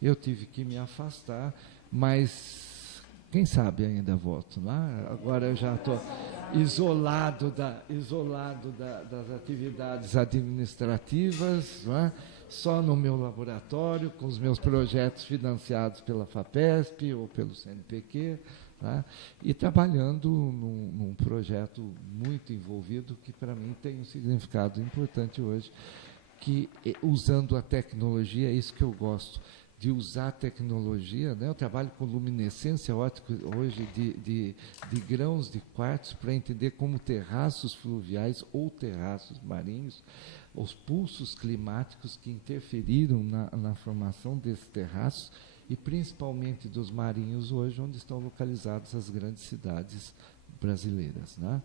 eu tive que me afastar, mas quem sabe ainda volto, né? Agora eu já estou isolado das atividades administrativas, né, só no meu laboratório, com os meus projetos financiados pela FAPESP ou pelo CNPq, tá? E trabalhando num projeto muito envolvido que, para mim, tem um significado importante hoje, que, usando a tecnologia, é isso que eu gosto, de usar a tecnologia, né? Eu trabalho com luminescência óptica hoje de grãos de quartzo para entender como terraços fluviais ou terraços marinhos, os pulsos climáticos que interferiram na formação desses terraços, e principalmente dos marinhos hoje, onde estão localizadas as grandes cidades brasileiras, né?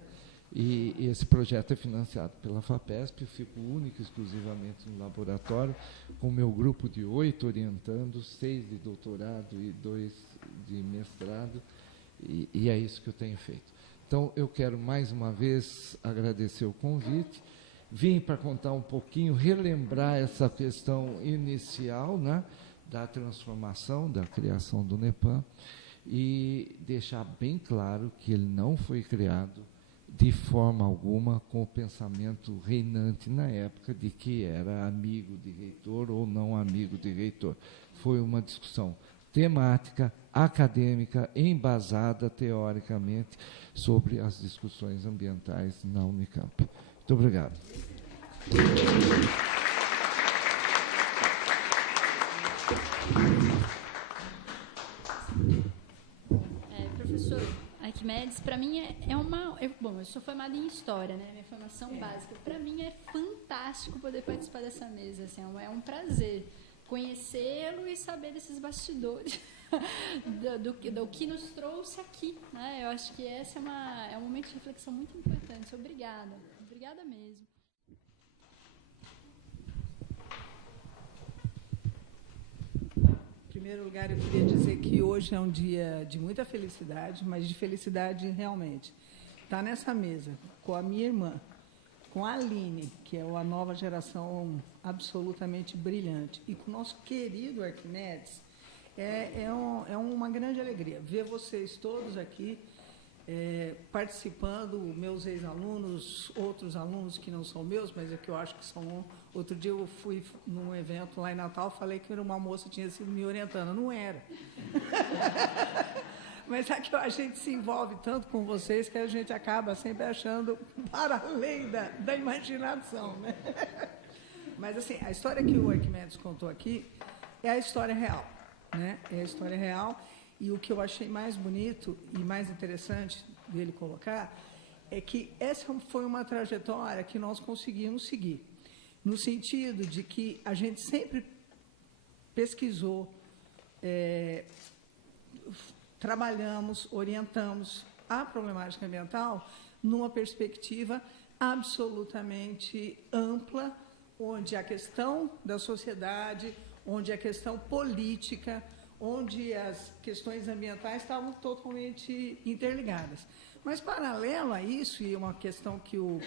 E esse projeto é financiado pela FAPESP, eu fico único e exclusivamente no laboratório, com o meu grupo de 8 orientandos, 6 de doutorado e 2 de mestrado, e é isso que eu tenho feito. Então, eu quero mais uma vez agradecer o convite, vim para contar um pouquinho, relembrar essa questão inicial, né, da transformação, da criação do NEPAM, e deixar bem claro que ele não foi criado de forma alguma com o pensamento reinante na época de que era amigo de reitor ou não amigo de reitor. Foi uma discussão temática, acadêmica, embasada teoricamente sobre as discussões ambientais na Unicamp. Muito obrigado. Professor Arquimedes, para mim bom, eu sou formada em História, né? Minha formação básica. Para mim é fantástico poder participar dessa mesa. Assim, é um prazer conhecê-lo e saber desses bastidores do que nos trouxe aqui, né? Eu acho que esse é um momento de reflexão muito importante. Obrigada mesmo. Em primeiro lugar, eu queria dizer que hoje é um dia de muita felicidade, mas de felicidade realmente. Estar nessa mesa com a minha irmã, com a Aline, que é a nova geração absolutamente brilhante, e com o nosso querido Arquimedes, é uma grande alegria ver vocês todos aqui participando, meus ex-alunos, outros alunos que não são meus, mas é que eu acho que são. Outro dia eu fui num evento lá em Natal, falei que uma moça tinha sido me orientando. Não era. Mas é que a gente se envolve tanto com vocês que a gente acaba sempre achando para além da imaginação, né? Mas, assim, a história que o Arquimedes contou aqui é a história real, né? É a história real. E o que eu achei mais bonito e mais interessante dele colocar é que essa foi uma trajetória que nós conseguimos seguir, no sentido de que a gente sempre pesquisou, trabalhamos, orientamos a problemática ambiental numa perspectiva absolutamente ampla, onde a questão da sociedade, onde a questão política, onde as questões ambientais estavam totalmente interligadas. Mas, paralelo a isso, e uma questão que o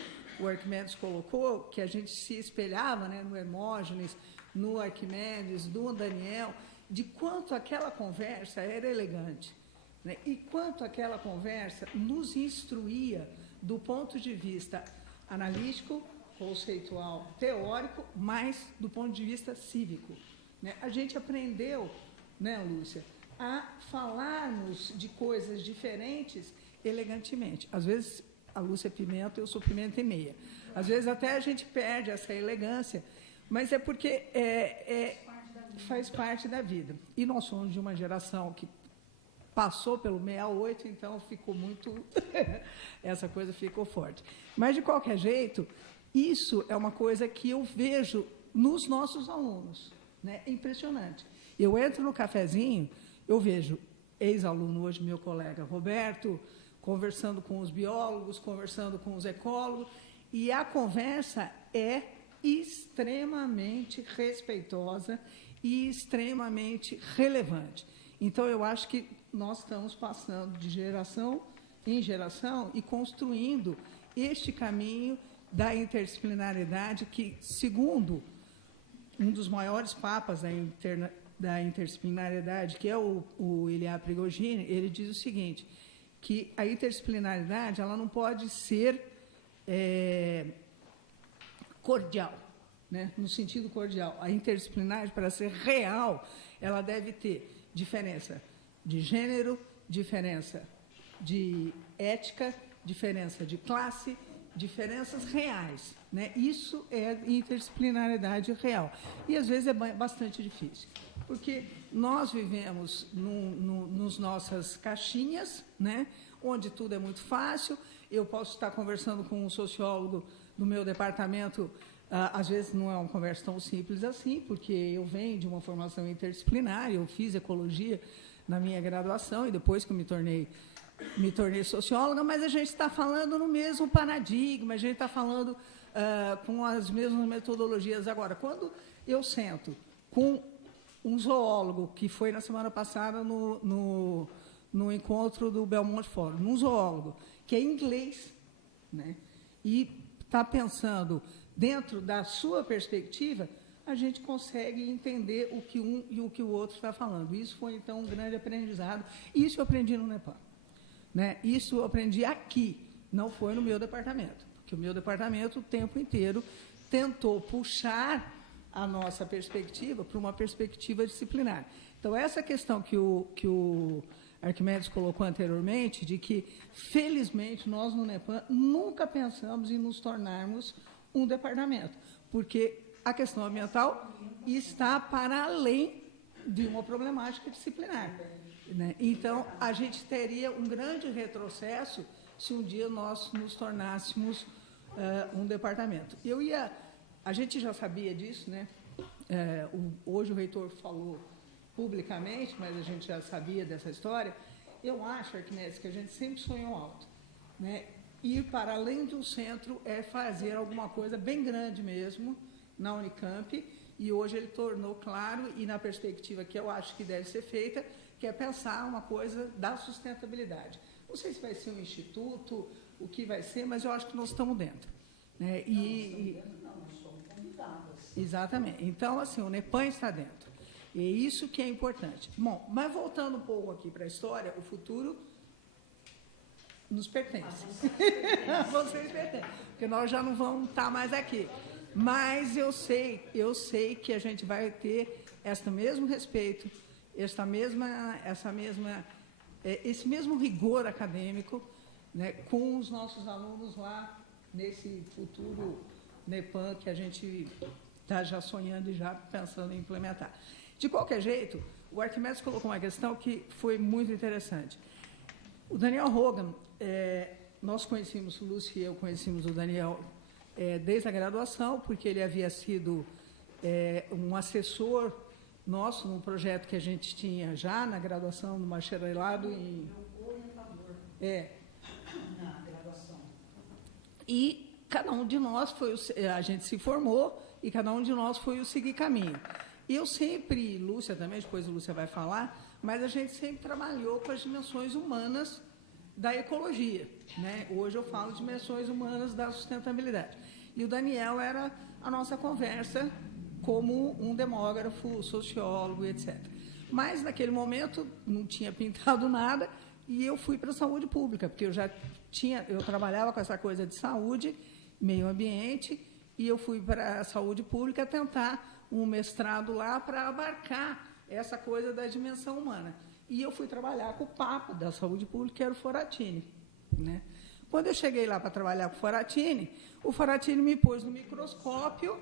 Arquimedes colocou, que a gente se espelhava, né, no Hermógenes, no Arquimedes, no Daniel, de quanto aquela conversa era elegante, né, e quanto aquela conversa nos instruía do ponto de vista analítico, conceitual teórico, mas do ponto de vista cívico. Né? A gente aprendeu, né, Lúcia, a falarmos de coisas diferentes elegantemente. Às vezes, a Lúcia é pimenta, eu sou pimenta e meia. Às vezes, até a gente perde essa elegância, mas é porque faz parte da vida. E nós somos de uma geração que passou pelo 68, então ficou muito... essa coisa ficou forte. Mas, de qualquer jeito, isso é uma coisa que eu vejo nos nossos alunos. Né? É impressionante. Eu entro no cafezinho, eu vejo ex-aluno, hoje meu colega Roberto, conversando com os biólogos, conversando com os ecólogos, e a conversa é extremamente respeitosa e extremamente relevante. Então, eu acho que nós estamos passando de geração em geração e construindo este caminho da interdisciplinaridade que, segundo um dos maiores papas da interdisciplinaridade, que é o Ilya Prigogine, ele diz o seguinte, que a interdisciplinaridade ela não pode ser cordial, né? No sentido cordial. A interdisciplinaridade, para ser real, ela deve ter diferença de gênero, diferença de ética, diferença de classe, diferenças reais. Né? Isso é interdisciplinaridade real. E, às vezes, é bastante difícil, porque nós vivemos nos nossas caixinhas, né? Onde tudo é muito fácil. Eu posso estar conversando com um sociólogo do meu departamento, às vezes não é uma conversa tão simples assim, porque eu venho de uma formação interdisciplinar, eu fiz ecologia na minha graduação e depois que eu me tornei socióloga, mas a gente está falando no mesmo paradigma, a gente está falando com as mesmas metodologias. Agora, quando eu sento com um zoólogo, que foi na semana passada no encontro do Belmont Forum, um zoólogo que é inglês, né, e está pensando dentro da sua perspectiva, a gente consegue entender o que um e o que o outro está falando. Isso foi, então, um grande aprendizado. Isso eu aprendi no Nepal. Né? Isso eu aprendi aqui, não foi no meu departamento, porque o meu departamento, o tempo inteiro, tentou puxar a nossa perspectiva para uma perspectiva disciplinar. Então, essa questão que o Arquimedes colocou anteriormente, de que, felizmente, nós no NEPAM nunca pensamos em nos tornarmos um departamento, porque a questão ambiental está para além de uma problemática disciplinar. Né? Então, a gente teria um grande retrocesso se um dia nós nos tornássemos um departamento. A gente já sabia disso, né? Hoje o reitor falou publicamente, mas a gente já sabia dessa história. Eu acho, Arquimedes, que a gente sempre sonhou alto. Né? Ir para além do centro é fazer alguma coisa bem grande mesmo na Unicamp, e hoje ele tornou claro, e na perspectiva que eu acho que deve ser feita, que é pensar uma coisa da sustentabilidade. Não sei se vai ser um instituto, o que vai ser, mas eu acho que nós estamos dentro. Né? Nós somos convidadas. Exatamente. Então, assim, o NEPAM está dentro. E é isso que é importante. Bom, mas voltando um pouco aqui para a história, o futuro nos pertence. Vocês pertencem, porque nós já não vamos estar mais aqui. Mas eu sei que a gente vai ter este mesmo respeito, esse mesmo rigor acadêmico, né, com os nossos alunos lá nesse futuro NEPAM que a gente está já sonhando e já pensando em implementar. De qualquer jeito, o Arquimedes colocou uma questão que foi muito interessante. O Daniel Hogan, nós conhecemos, Lúcia e eu conhecemos o Daniel desde a graduação, porque ele havia sido um assessor nosso num projeto que a gente tinha já na graduação, no bacharelado. Orientador na graduação. E cada um de nós a gente se formou e cada um de nós foi o seguir caminho. Eu sempre, Lúcia também, depois a Lúcia vai falar, mas a gente sempre trabalhou com as dimensões humanas da ecologia. Né? Hoje eu falo de dimensões humanas da sustentabilidade. E o Daniel era a nossa conversa como um demógrafo, sociólogo, etc. Mas, naquele momento, não tinha pintado nada e eu fui para a saúde pública, porque eu trabalhava com essa coisa de saúde, meio ambiente, e eu fui para a saúde pública tentar um mestrado lá para abarcar essa coisa da dimensão humana. E eu fui trabalhar com o Papa da saúde pública, que era o Foratini, né? Quando eu cheguei lá para trabalhar com o Foratini me pôs no microscópio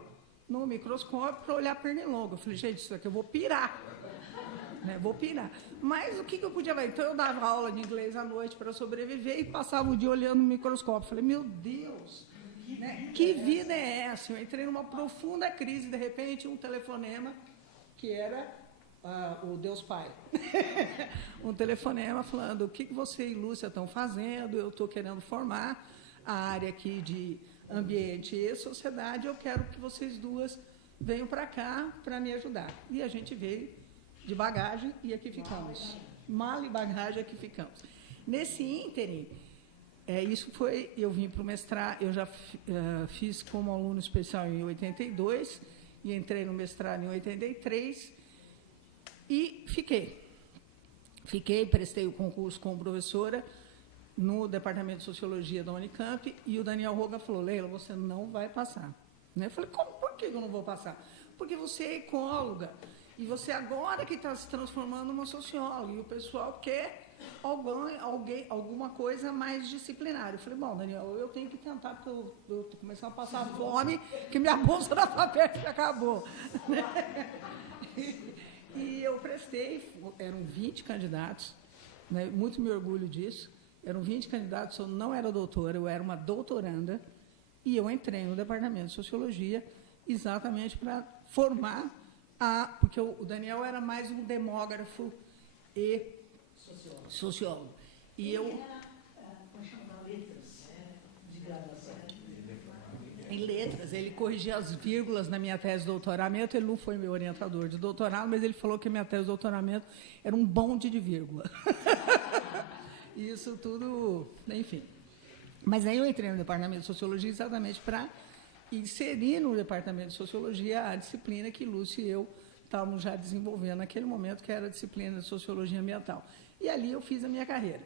para olhar pernilongo. Eu falei, gente, isso aqui eu vou pirar. Né? Vou pirar. Mas o que eu podia ver? Então, eu dava aula de inglês à noite para sobreviver e passava o dia olhando no microscópio. Falei, meu Deus, né? Que vida é essa? Eu entrei numa profunda crise, de repente, um telefonema que era o Deus Pai. Um telefonema falando, o que você e Lúcia estão fazendo? Eu estou querendo formar a área aqui de ambiente e sociedade, eu quero que vocês duas venham para cá para me ajudar. E a gente veio de bagagem e aqui ficamos. Mala e bagagem, aqui ficamos. Nesse ínterim, isso foi, eu vim para o mestrado, eu já fiz como aluno especial em 82 e entrei no mestrado em 83 e fiquei, prestei o concurso como professora no Departamento de Sociologia da Unicamp, e o Daniel Roga falou, Leila, você não vai passar. Eu falei, por que eu não vou passar? Porque você é ecóloga, e você agora que está se transformando numa socióloga, e o pessoal quer alguma coisa mais disciplinar. Eu falei, bom, Daniel, eu tenho que tentar, porque eu estou começando a passar fome, que minha bolsa da FAPESP acabou. E eu prestei, eram 20 candidatos, né, muito me orgulho disso, eram 20 candidatos, eu não era doutora, eu era uma doutoranda, e eu entrei no Departamento de Sociologia exatamente para formar porque o Daniel era mais um demógrafo e sociólogo. E eu... letras, de graduação. Em letras, ele corrigia as vírgulas na minha tese de doutoramento, ele não foi meu orientador de doutorado, mas ele falou que a minha tese de doutoramento era um bonde de vírgula. Isso tudo, enfim. Mas aí eu entrei no Departamento de Sociologia exatamente para inserir no Departamento de Sociologia a disciplina que Lúcia e eu estávamos já desenvolvendo naquele momento, que era a disciplina de Sociologia Ambiental. E ali eu fiz a minha carreira,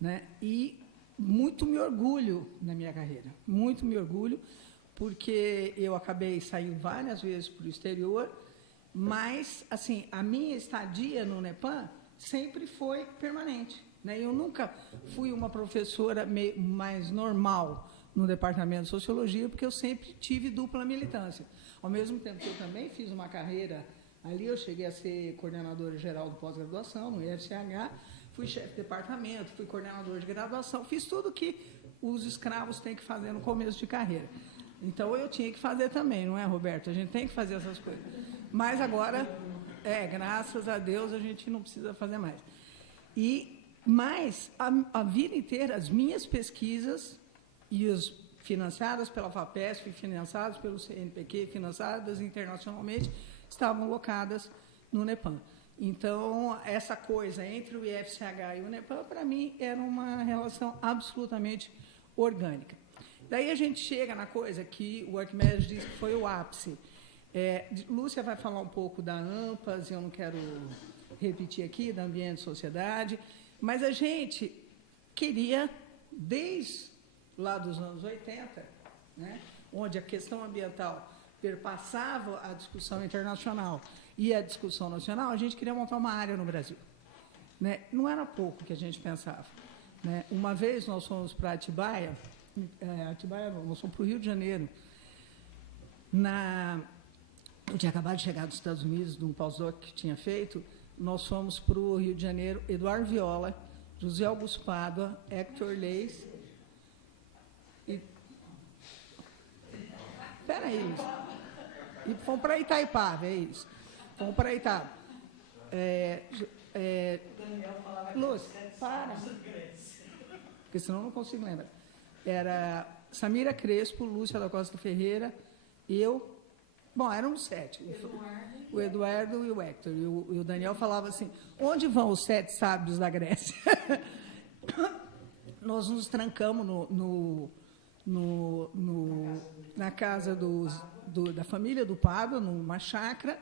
né? E muito me orgulho na minha carreira, muito me orgulho, porque eu acabei saindo várias vezes para o exterior, mas, assim, a minha estadia no NEPAM sempre foi permanente, né? Eu nunca fui uma professora mais normal no Departamento de Sociologia, porque eu sempre tive dupla militância. Ao mesmo tempo que eu também fiz uma carreira ali, eu cheguei a ser coordenadora geral de pós-graduação no IFCH, fui chefe de departamento, fui coordenador de graduação, fiz tudo que os escravos têm que fazer no começo de carreira. Então, eu tinha que fazer também, não é, Roberto? A gente tem que fazer essas coisas. Mas agora, graças a Deus, a gente não precisa fazer mais. Mas, a vida inteira, as minhas pesquisas, e as financiadas pela FAPESP, financiadas pelo CNPq, financiadas internacionalmente, estavam locadas no NEPAM. Então, essa coisa entre o IFCH e o NEPAM, para mim, era uma relação absolutamente orgânica. Daí a gente chega na coisa que o Arquimedes disse que foi o ápice. Lúcia vai falar um pouco da AMPAS, eu não quero repetir aqui, da Ambiente e Sociedade, mas a gente queria, desde lá dos anos 80, né, onde a questão ambiental perpassava a discussão internacional e a discussão nacional, a gente queria montar uma área no Brasil, né? Não era pouco que a gente pensava, né? Uma vez nós fomos para Atibaia, nós fomos para o Rio de Janeiro, eu tinha acabado de chegar dos Estados Unidos, de um pós-doc que tinha feito, nós fomos para o Rio de Janeiro, Eduardo Viola, José Augusto Pádua, Hector Leis, espera aí, e fomos para Itaipava, é isso. Fomos para Itaipava. Lúcia, para. Porque senão eu não consigo lembrar. Era Samira Crespo, Lúcia da Costa Ferreira, eu. Bom, éramos 7. O Eduardo e o Hector. E o Daniel falava assim, onde vão os 7 sábios da Grécia? Nós nos trancamos na casa da família do Pádua, numa chácara,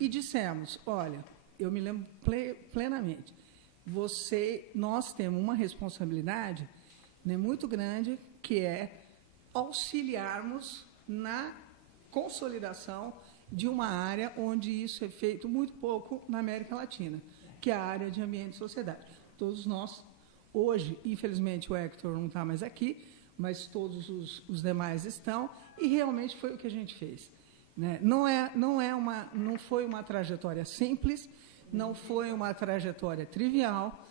e dissemos, olha, eu me lembro plenamente, nós temos uma responsabilidade, né, muito grande, que é auxiliarmos na consolidação de uma área onde isso é feito muito pouco na América Latina, que é a área de ambiente e sociedade. Todos nós, hoje, infelizmente, o Hector não está mais aqui, mas todos os demais estão, e realmente foi o que a gente fez. Né? Não foi uma trajetória simples, não foi uma trajetória trivial,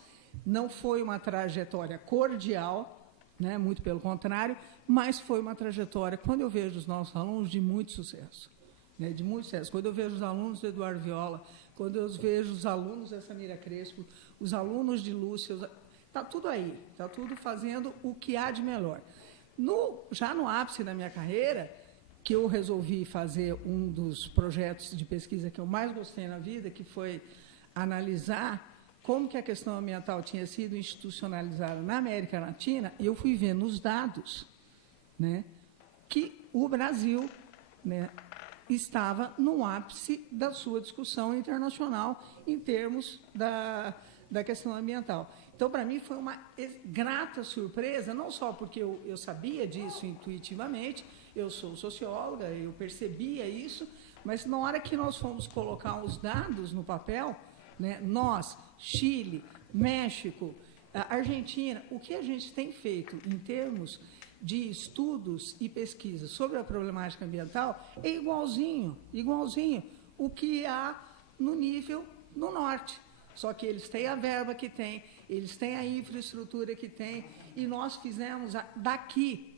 não foi uma trajetória cordial, né? Muito pelo contrário, mas foi uma trajetória, quando eu vejo os nossos alunos, de muito sucesso. Né? De muito sucesso. Quando eu vejo os alunos do Eduardo Viola, quando eu vejo os alunos da Samira Crespo, os alunos de Lúcia, está tudo aí, está tudo fazendo o que há de melhor. Já no ápice da minha carreira, que eu resolvi fazer um dos projetos de pesquisa que eu mais gostei na vida, que foi analisar como que a questão ambiental tinha sido institucionalizada na América Latina, eu fui ver nos dados, né, que o Brasil, né, estava no ápice da sua discussão internacional em termos da questão ambiental. Então, para mim, foi uma grata surpresa, não só porque eu sabia disso intuitivamente, eu sou socióloga, eu percebia isso, mas na hora que nós fomos colocar os dados no papel, né, nós, Chile, México, Argentina, o que a gente tem feito em termos de estudos e pesquisas sobre a problemática ambiental é igualzinho o que há no nível do norte. Só que eles têm a verba que têm, eles têm a infraestrutura que têm, e nós fizemos daqui,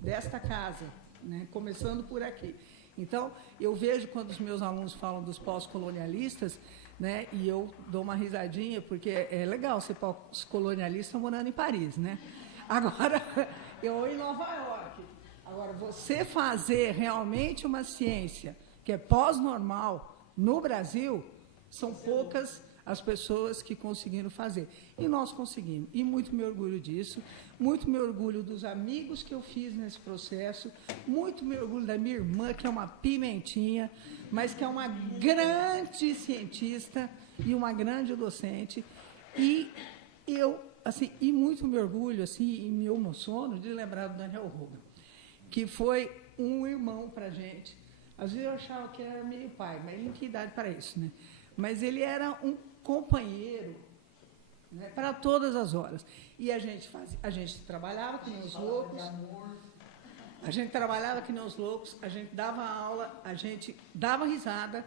desta casa, né, começando por aqui. Então, eu vejo quando os meus alunos falam dos pós-colonialistas, né, e eu dou uma risadinha, porque é legal ser pós-colonialista morando em Paris, né? Agora, eu em Nova York. Agora, você fazer realmente uma ciência que é pós-normal no Brasil, são poucas as pessoas que conseguiram fazer. E nós conseguimos. E muito me orgulho disso, muito me orgulho dos amigos que eu fiz nesse processo, muito me orgulho da minha irmã, que é uma pimentinha, mas que é uma grande cientista e uma grande docente. E eu, assim, e muito me orgulho, assim, e me emociono de lembrar do Daniel Rogan, que foi um irmão para a gente. Às vezes eu achava que era meio pai, mas ele não tinha idade para isso, né? Mas ele era um companheiro, né, para todas as horas. E a gente trabalhava que nem os loucos. A gente trabalhava que nem os loucos, a gente dava aula, a gente dava risada,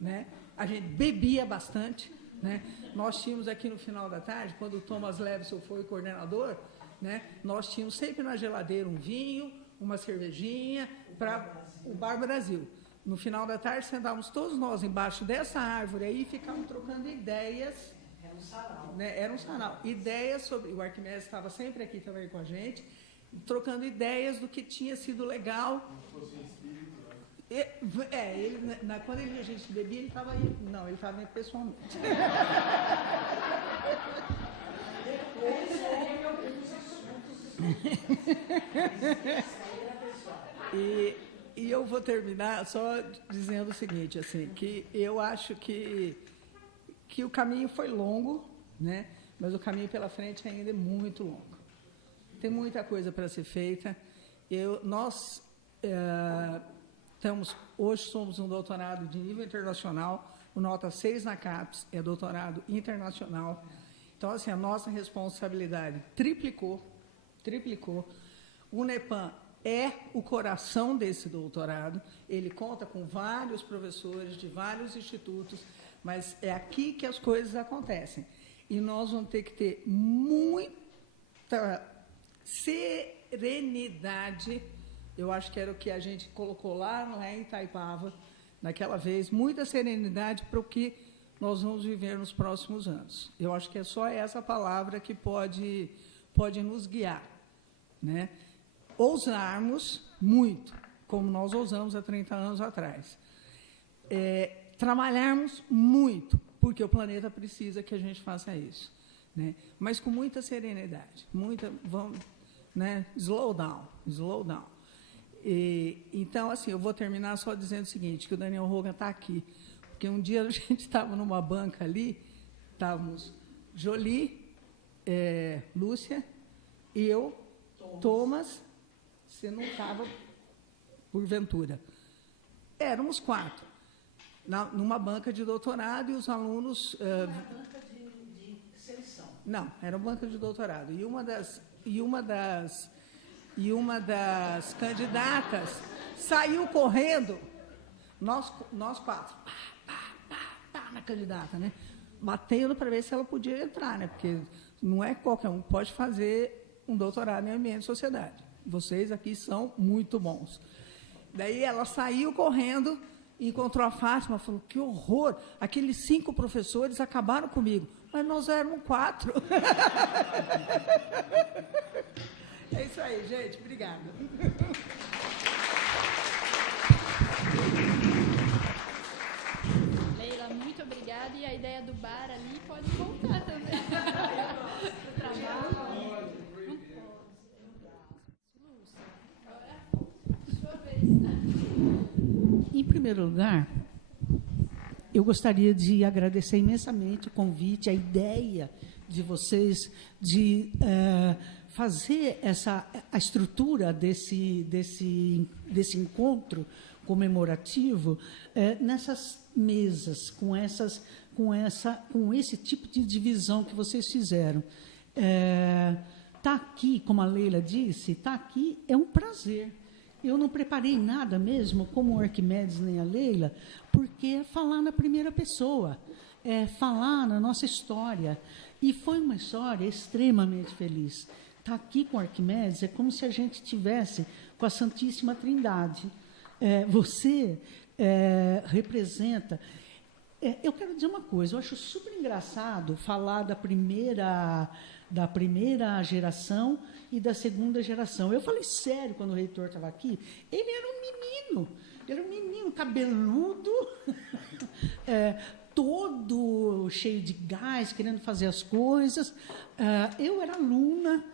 né? A gente bebia bastante, né? Nós tínhamos aqui no final da tarde, quando o Thomas Levison foi coordenador, né, nós tínhamos sempre na geladeira um vinho, uma cervejinha, para o Bar Brasil. No final da tarde, sentávamos todos nós embaixo dessa árvore aí e ficávamos trocando ideias. Era um sarau. Né? Era um sarau. Ideias sobre... O Arquimedes estava sempre aqui também com a gente, trocando ideias do que tinha sido legal. Como se fosse um espírito, né? Ele, quando a gente bebia, ele estava aí. Não, ele estava pessoalmente. E eu vou terminar só dizendo o seguinte, assim, que eu acho que o caminho foi longo, né? Mas o caminho pela frente ainda é muito longo. Tem muita coisa para ser feita. Nós hoje somos um doutorado de nível internacional, o nota 6 na CAPES é doutorado internacional. Então, assim, a nossa responsabilidade triplicou. O NEPAM é o coração desse doutorado, ele conta com vários professores de vários institutos, mas é aqui que as coisas acontecem. E nós vamos ter que ter muita serenidade, eu acho que era o que a gente colocou lá em Itaipava, naquela vez, muita serenidade para o que nós vamos viver nos próximos anos. Eu acho que é só essa palavra que pode nos guiar, né? Ousarmos muito, como nós ousamos há 30 anos atrás. Trabalharmos muito, porque o planeta precisa que a gente faça isso, né? Mas com muita serenidade, né? Slow down. Então, assim, eu vou terminar só dizendo o seguinte, que o Daniel Rogan está aqui, porque um dia a gente estava numa banca ali, estávamos Jolie, Lúcia, eu, Thomas. Você não estava, porventura. Éramos 4, numa banca de doutorado, e os alunos... Era banca de seleção. Não, era uma banca de doutorado. E uma das candidatas saiu correndo, nós 4, na candidata, né? Batendo para ver se ela podia entrar, né? Porque não é qualquer um que pode fazer um doutorado em ambiente e sociedade. Vocês aqui são muito bons. Daí ela saiu correndo, encontrou a Fátima, falou, que horror, aqueles 5 professores acabaram comigo, mas nós éramos 4. É isso aí, gente, obrigada. Leila, muito obrigada, e a ideia do bar ali pode voltar também. Em primeiro lugar, eu gostaria de agradecer imensamente o convite, a ideia de vocês de fazer a estrutura desse encontro comemorativo nessas mesas, com esse tipo de divisão que vocês fizeram. Tá aqui, como a Leila disse, tá aqui é um prazer. Eu não preparei nada mesmo, como o Arquimedes nem a Leila, porque é falar na primeira pessoa, é falar na nossa história. E foi uma história extremamente feliz. Estar aqui com o Arquimedes é como se a gente estivesse com a Santíssima Trindade. Você representa... eu quero dizer uma coisa, eu acho super engraçado falar da primeira geração e da segunda geração. Eu falei sério quando o reitor estava aqui, ele era um menino cabeludo, todo cheio de gás, querendo fazer as coisas. Eu era aluna,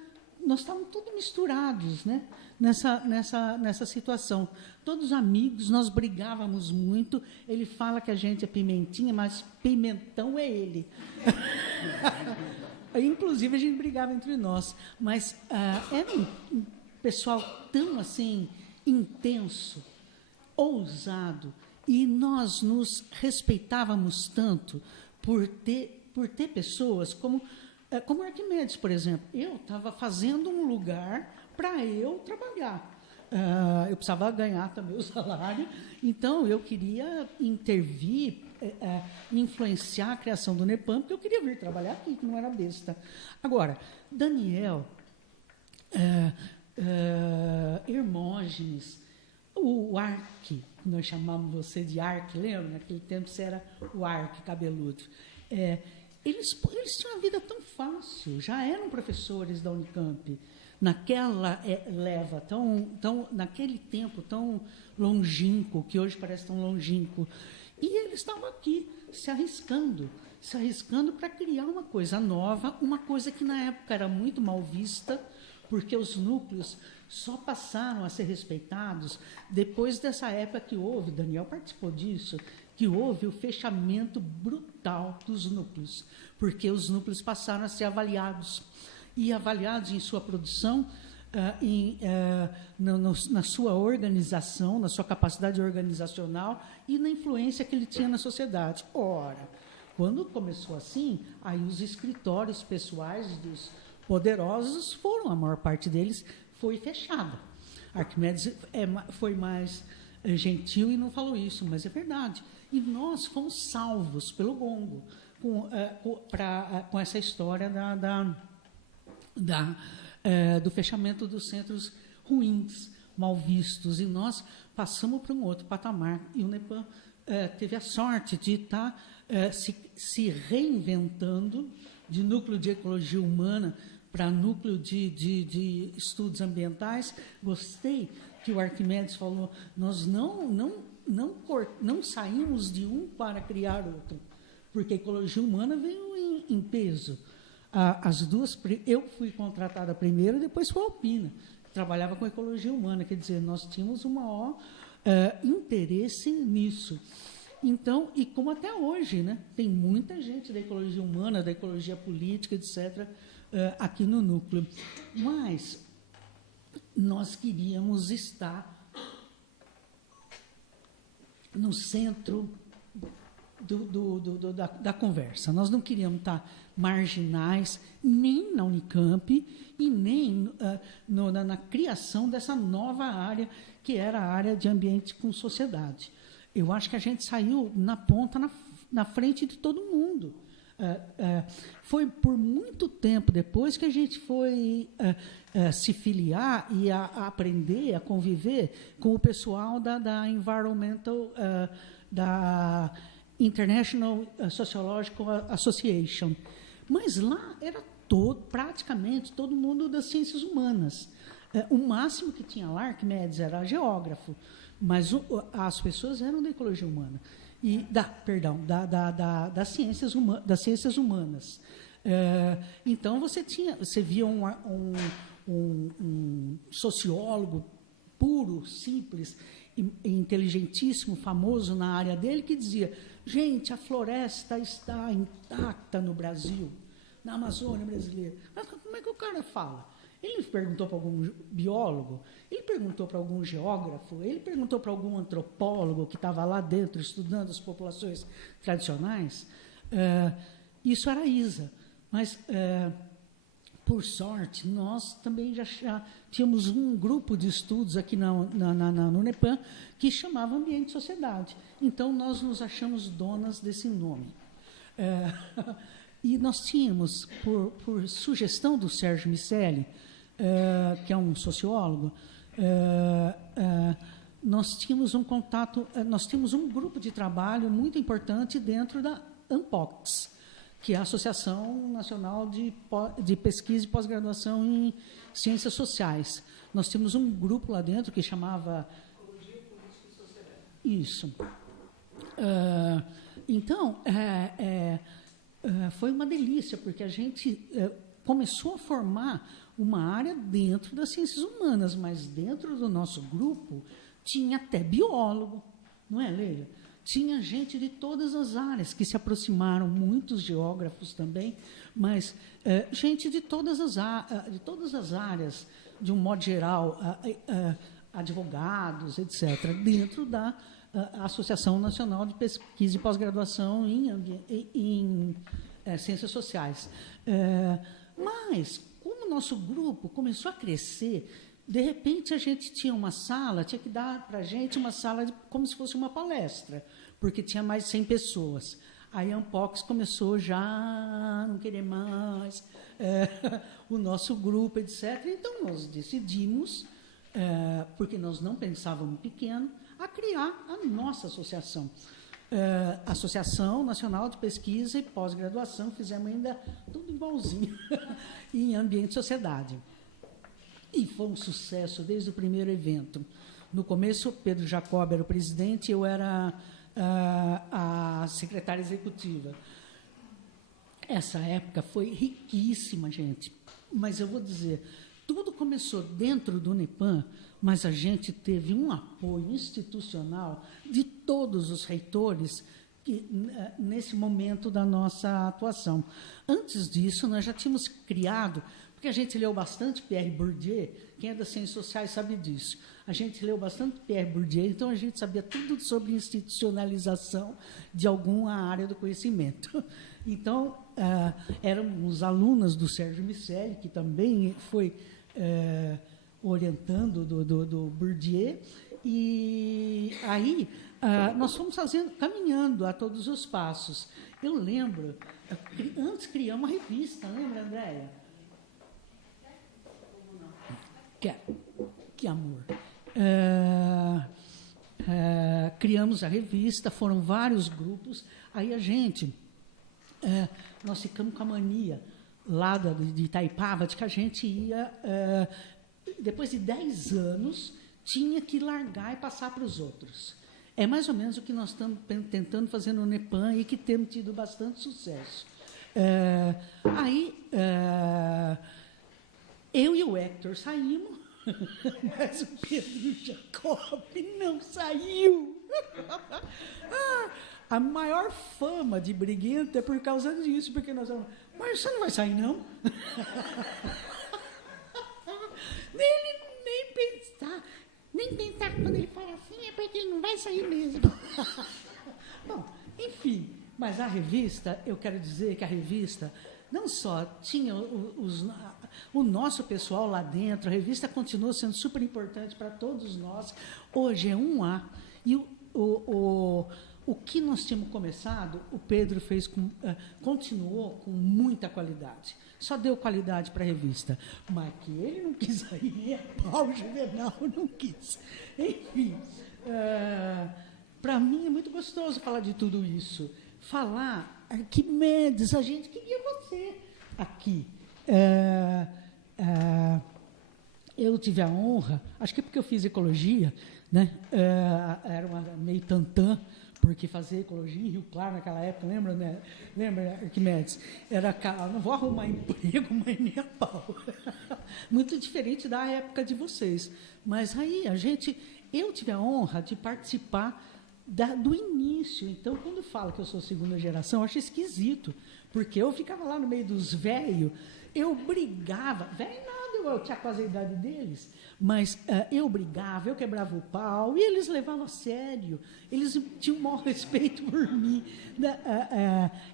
nós estávamos todos misturados, né? Nessa situação. Todos amigos, nós brigávamos muito. Ele fala que a gente é pimentinha, mas pimentão é ele. Inclusive, a gente brigava entre nós. Mas era um pessoal tão, assim, intenso, ousado, e nós nos respeitávamos tanto por ter pessoas como Arquimedes, por exemplo. Eu estava fazendo um lugar para eu trabalhar. Eu precisava ganhar também o salário, então eu queria intervir, influenciar a criação do NEPAM, porque eu queria vir trabalhar aqui, que não era besta. Agora, Daniel, Hermógenes, o Arque, nós chamávamos você de Arque, lembra? Naquele tempo você era o Arque cabeludo. Eles tinham uma vida tão fácil, já eram professores da Unicamp, naquela leva, naquele tempo tão longínquo, que hoje parece tão longínquo. E eles estavam aqui, se arriscando para criar uma coisa nova, uma coisa que na época era muito mal vista, porque os núcleos só passaram a ser respeitados depois dessa época que houve, Daniel participou disso, que houve o fechamento brutal dos núcleos, porque os núcleos passaram a ser avaliados, e avaliados em sua produção, na sua organização, na sua capacidade organizacional e na influência que ele tinha na sociedade. Ora, quando começou assim, aí os escritórios pessoais dos poderosos a maior parte deles foi fechada. Arquimedes foi mais gentil e não falou isso, mas é verdade. E nós fomos salvos pelo gongo com essa história do fechamento dos centros ruins, mal vistos, e nós passamos para um outro patamar. E o NEPAM teve a sorte de estar se reinventando de núcleo de ecologia humana para núcleo de estudos ambientais. Gostei que o Arquimedes falou, nós não saímos de um para criar outro, porque a ecologia humana veio em peso. As duas, eu fui contratada primeiro, depois foi a Alpina, que trabalhava com ecologia humana, quer dizer, nós tínhamos um maior interesse nisso. Então, e como até hoje, né, tem muita gente da ecologia humana, da ecologia política, etc., aqui no núcleo. Mas nós queríamos estar no centro da conversa. Nós não queríamos estar marginais, nem na Unicamp e nem na criação dessa nova área, que era a área de ambiente com sociedade. Eu acho que a gente saiu na ponta, na frente de todo mundo. Foi por muito tempo depois que a gente foi se filiar e a aprender, a conviver com o pessoal da Environmental, da International Sociological Association. Mas lá era praticamente todo mundo das ciências humanas. O máximo que tinha lá, Arquimedes, era geógrafo, mas as pessoas eram da ecologia humana. Das ciências humanas. Então, você via um sociólogo puro, simples, inteligentíssimo, famoso na área dele, que dizia: gente, a floresta está intacta no Brasil, na Amazônia brasileira. Mas como é que o cara fala? Ele perguntou para algum biólogo, ele perguntou para algum geógrafo, ele perguntou para algum antropólogo que estava lá dentro estudando as populações tradicionais. Isso era a ISA. Mas, por sorte, nós também já tínhamos um grupo de estudos aqui no UNEPAM que chamava Ambiente e Sociedade. Então, nós nos achamos donas desse nome. E nós tínhamos, por sugestão do Sérgio Miceli, que é um sociólogo, nós tínhamos um contato, nós tínhamos um grupo de trabalho muito importante dentro da ANPOX, que é a Associação Nacional de Pesquisa e Pós-Graduação em Ciências Sociais. Nós tínhamos um grupo lá dentro que chamava... Ecologia, Política e Sociedade. Isso. Então, foi uma delícia, porque a gente começou a formar uma área dentro das ciências humanas, mas dentro do nosso grupo tinha até biólogo, não é, Leila? Tinha gente de todas as áreas que se aproximaram, muitos geógrafos também, mas gente de todas as áreas, de um modo geral, advogados, etc., dentro da Associação Nacional de Pesquisa e Pós-Graduação em Ciências Sociais. Mas, como o nosso grupo começou a crescer, de repente a gente tinha uma sala, tinha que dar para a gente uma sala como se fosse uma palestra, porque tinha mais de 100 pessoas. Aí a Ampox começou já a não querer mais o nosso grupo, etc. Então, nós decidimos, porque nós não pensávamos pequeno, a criar a nossa associação. Associação Nacional de Pesquisa e Pós-Graduação, fizemos ainda tudo igualzinho, em Ambiente e Sociedade. E foi um sucesso desde o primeiro evento. No começo, Pedro Jacob era o presidente, eu era a secretária executiva. Essa época foi riquíssima, gente. Mas eu vou dizer, tudo começou dentro do UNEPAM, mas a gente teve um apoio institucional de todos os reitores nesse momento da nossa atuação. Antes disso, nós já tínhamos criado, porque a gente leu bastante Pierre Bourdieu, quem é das ciências sociais sabe disso. A gente leu bastante Pierre Bourdieu, então a gente sabia tudo sobre institucionalização de alguma área do conhecimento. Então, éramos alunas do Sérgio Miceli, que também foi orientando do Bourdieu, e aí nós fomos caminhando a todos os passos. Eu lembro, antes criamos uma revista, lembra, Andréia? Que amor. Criamos a revista, foram vários grupos, aí a gente, nós ficamos com a mania lá de Itaipava, de que a gente ia, depois de 10 anos, tinha que largar e passar para os outros. É mais ou menos o que nós estamos tentando fazer no UNEPAM e que temos tido bastante sucesso. Eu e o Hector saímos, mas o Pedro Jacob não saiu. A maior fama de briguento é por causa disso, porque nós vamos... Mas você não vai sair, não? Nem pensar quando ele fala assim, é porque ele não vai sair mesmo. Bom, enfim, mas a revista, eu quero dizer que a revista não só tinha o nosso pessoal lá dentro, a revista continua sendo super importante para todos nós. Hoje é 1A. E o que nós tínhamos começado, o Pedro continuou com muita qualidade. Só deu qualidade para a revista. Mas que ele não quis aí, nem a pau, Juvenal não quis. Enfim, para mim é muito gostoso falar de tudo isso. Falar, Arquimedes, a gente queria você aqui. Eu tive a honra, acho que é porque eu fiz ecologia, né? Era meio tantã, porque fazer ecologia em Rio Claro naquela época, lembra, né? Lembra, Arquimedes? Não vou arrumar emprego, mas nem a pau. Muito diferente da época de vocês. Mas aí eu tive a honra de participar do início. Então, quando fala que eu sou segunda geração, eu acho esquisito, porque eu ficava lá no meio dos velhos, eu brigava, velho nada, eu tinha quase a idade deles, mas eu brigava, eu quebrava o pau, e eles levavam a sério, eles tinham o maior respeito por mim.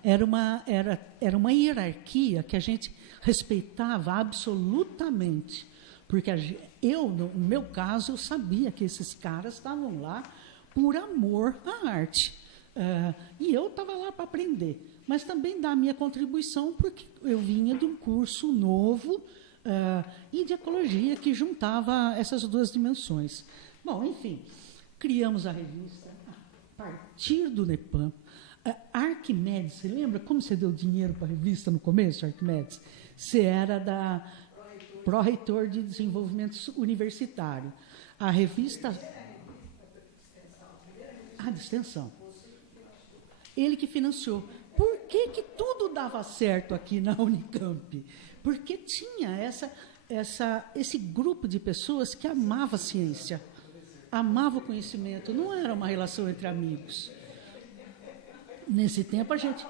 Era uma hierarquia que a gente respeitava absolutamente, porque no meu caso, eu sabia que esses caras estavam lá por amor à arte. E eu estava lá para aprender, mas também dar a minha contribuição, porque eu vinha de um curso novo e de ecologia que juntava essas duas dimensões. Bom, enfim, criamos a revista a partir do NEPAM. Arquimedes, você lembra como você deu dinheiro para a revista no começo, Arquimedes? Você era pró-reitor de desenvolvimento universitário. A revista... de extensão. Ele que financiou. Por que tudo dava certo aqui na Unicamp? Porque tinha esse grupo de pessoas que amava a ciência, amava o conhecimento, não era uma relação entre amigos. Nesse tempo, a gente...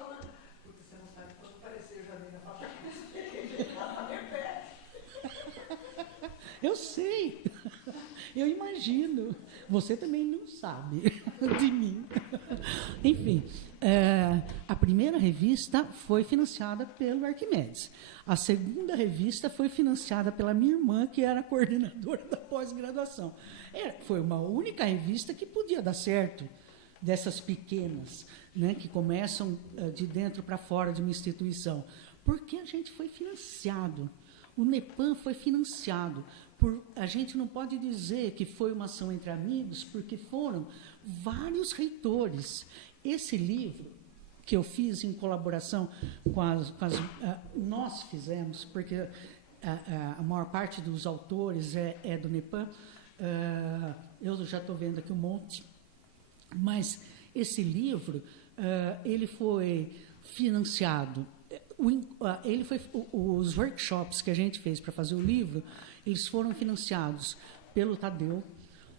Eu sei, eu imagino. Você também não sabe de mim. Enfim, a primeira revista foi financiada pelo Arquimedes. A segunda revista foi financiada pela minha irmã, que era a coordenadora da pós-graduação. Foi uma única revista que podia dar certo, dessas pequenas, né, que começam de dentro para fora de uma instituição. Porque a gente foi financiado. O NEPAM foi financiado. A gente não pode dizer que foi uma ação entre amigos, porque foram vários reitores. Esse livro, que eu fiz em colaboração com nós fizemos, porque a maior parte dos autores é do NEPAM, eu já estou vendo aqui um monte, mas esse livro, ele foi financiado, os workshops que a gente fez para fazer o livro, eles foram financiados pelo Tadeu,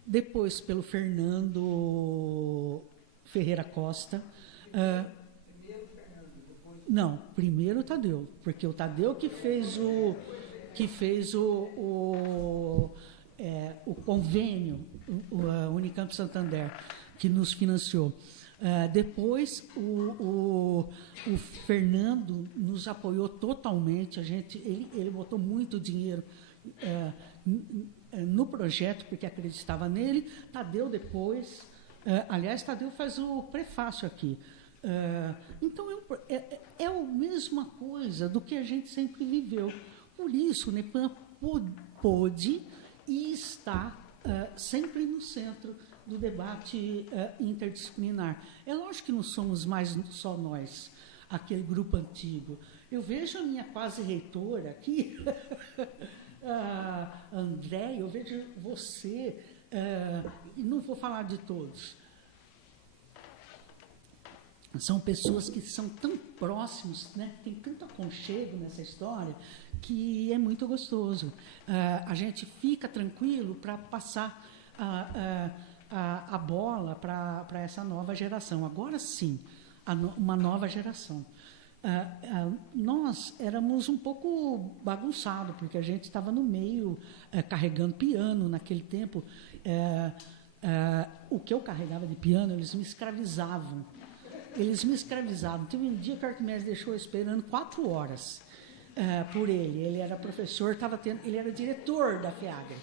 depois pelo Fernando Ferreira Costa. Primeiro o Tadeu, porque o Tadeu que fez o convênio, o Unicamp Santander, que nos financiou. Depois, o Fernando nos apoiou totalmente. Ele botou muito dinheiro no projeto, porque acreditava nele. Tadeu depois... aliás, Tadeu faz o prefácio aqui. Então, é a mesma coisa do que a gente sempre viveu. Por isso, o NEPAM pôde e está sempre no centro do debate interdisciplinar. É lógico que não somos mais só nós, aquele grupo antigo. Eu vejo a minha quase reitora aqui, André, eu vejo você, e não vou falar de todos. São pessoas que são tão próximos, né? Tem tanto aconchego nessa história, que é muito gostoso. A gente fica tranquilo para passar a bola para essa nova geração. Agora sim, uma nova geração. Nós éramos um pouco bagunçados, porque a gente estava no meio, carregando piano naquele tempo. o que eu carregava de piano, eles me escravizavam. Teve um dia que o Arquimedes deixou eu esperando 4 horas por ele. Ele era professor, ele era diretor da FEAGRE.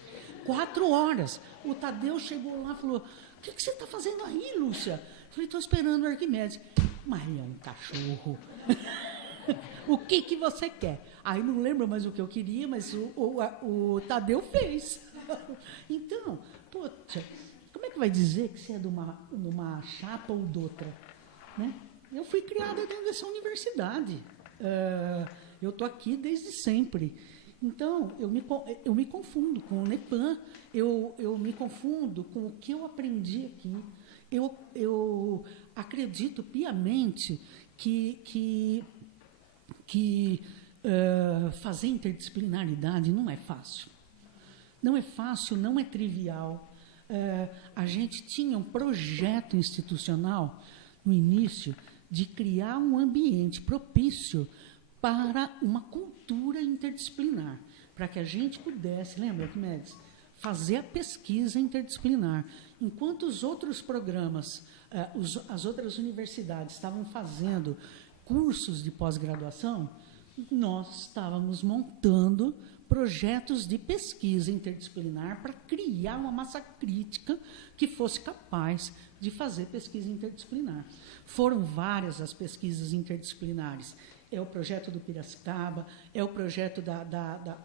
4 horas. O Tadeu chegou lá e falou: o que você está fazendo aí, Lúcia? Eu falei: estou esperando o Arquimedes. Mas é um cachorro. O que você quer? Aí não lembro mais o que eu queria, mas o Tadeu fez. Então, poxa, como é que vai dizer que você é de uma chapa ou de outra? Né? Eu fui criada dentro dessa universidade. Eu estou aqui desde sempre. Então, eu me confundo com o NEPAM, eu me confundo com o que eu aprendi aqui. Eu acredito piamente que fazer interdisciplinaridade não é fácil. Não é fácil, não é trivial. A gente tinha um projeto institucional no início de criar um ambiente propício para uma cultura interdisciplinar, para que a gente pudesse, lembra, Arquimedes, fazer a pesquisa interdisciplinar. Enquanto os outros programas, as outras universidades estavam fazendo cursos de pós-graduação, nós estávamos montando projetos de pesquisa interdisciplinar para criar uma massa crítica que fosse capaz de fazer pesquisa interdisciplinar. Foram várias as pesquisas interdisciplinares. É o projeto do Piracicaba, é o projeto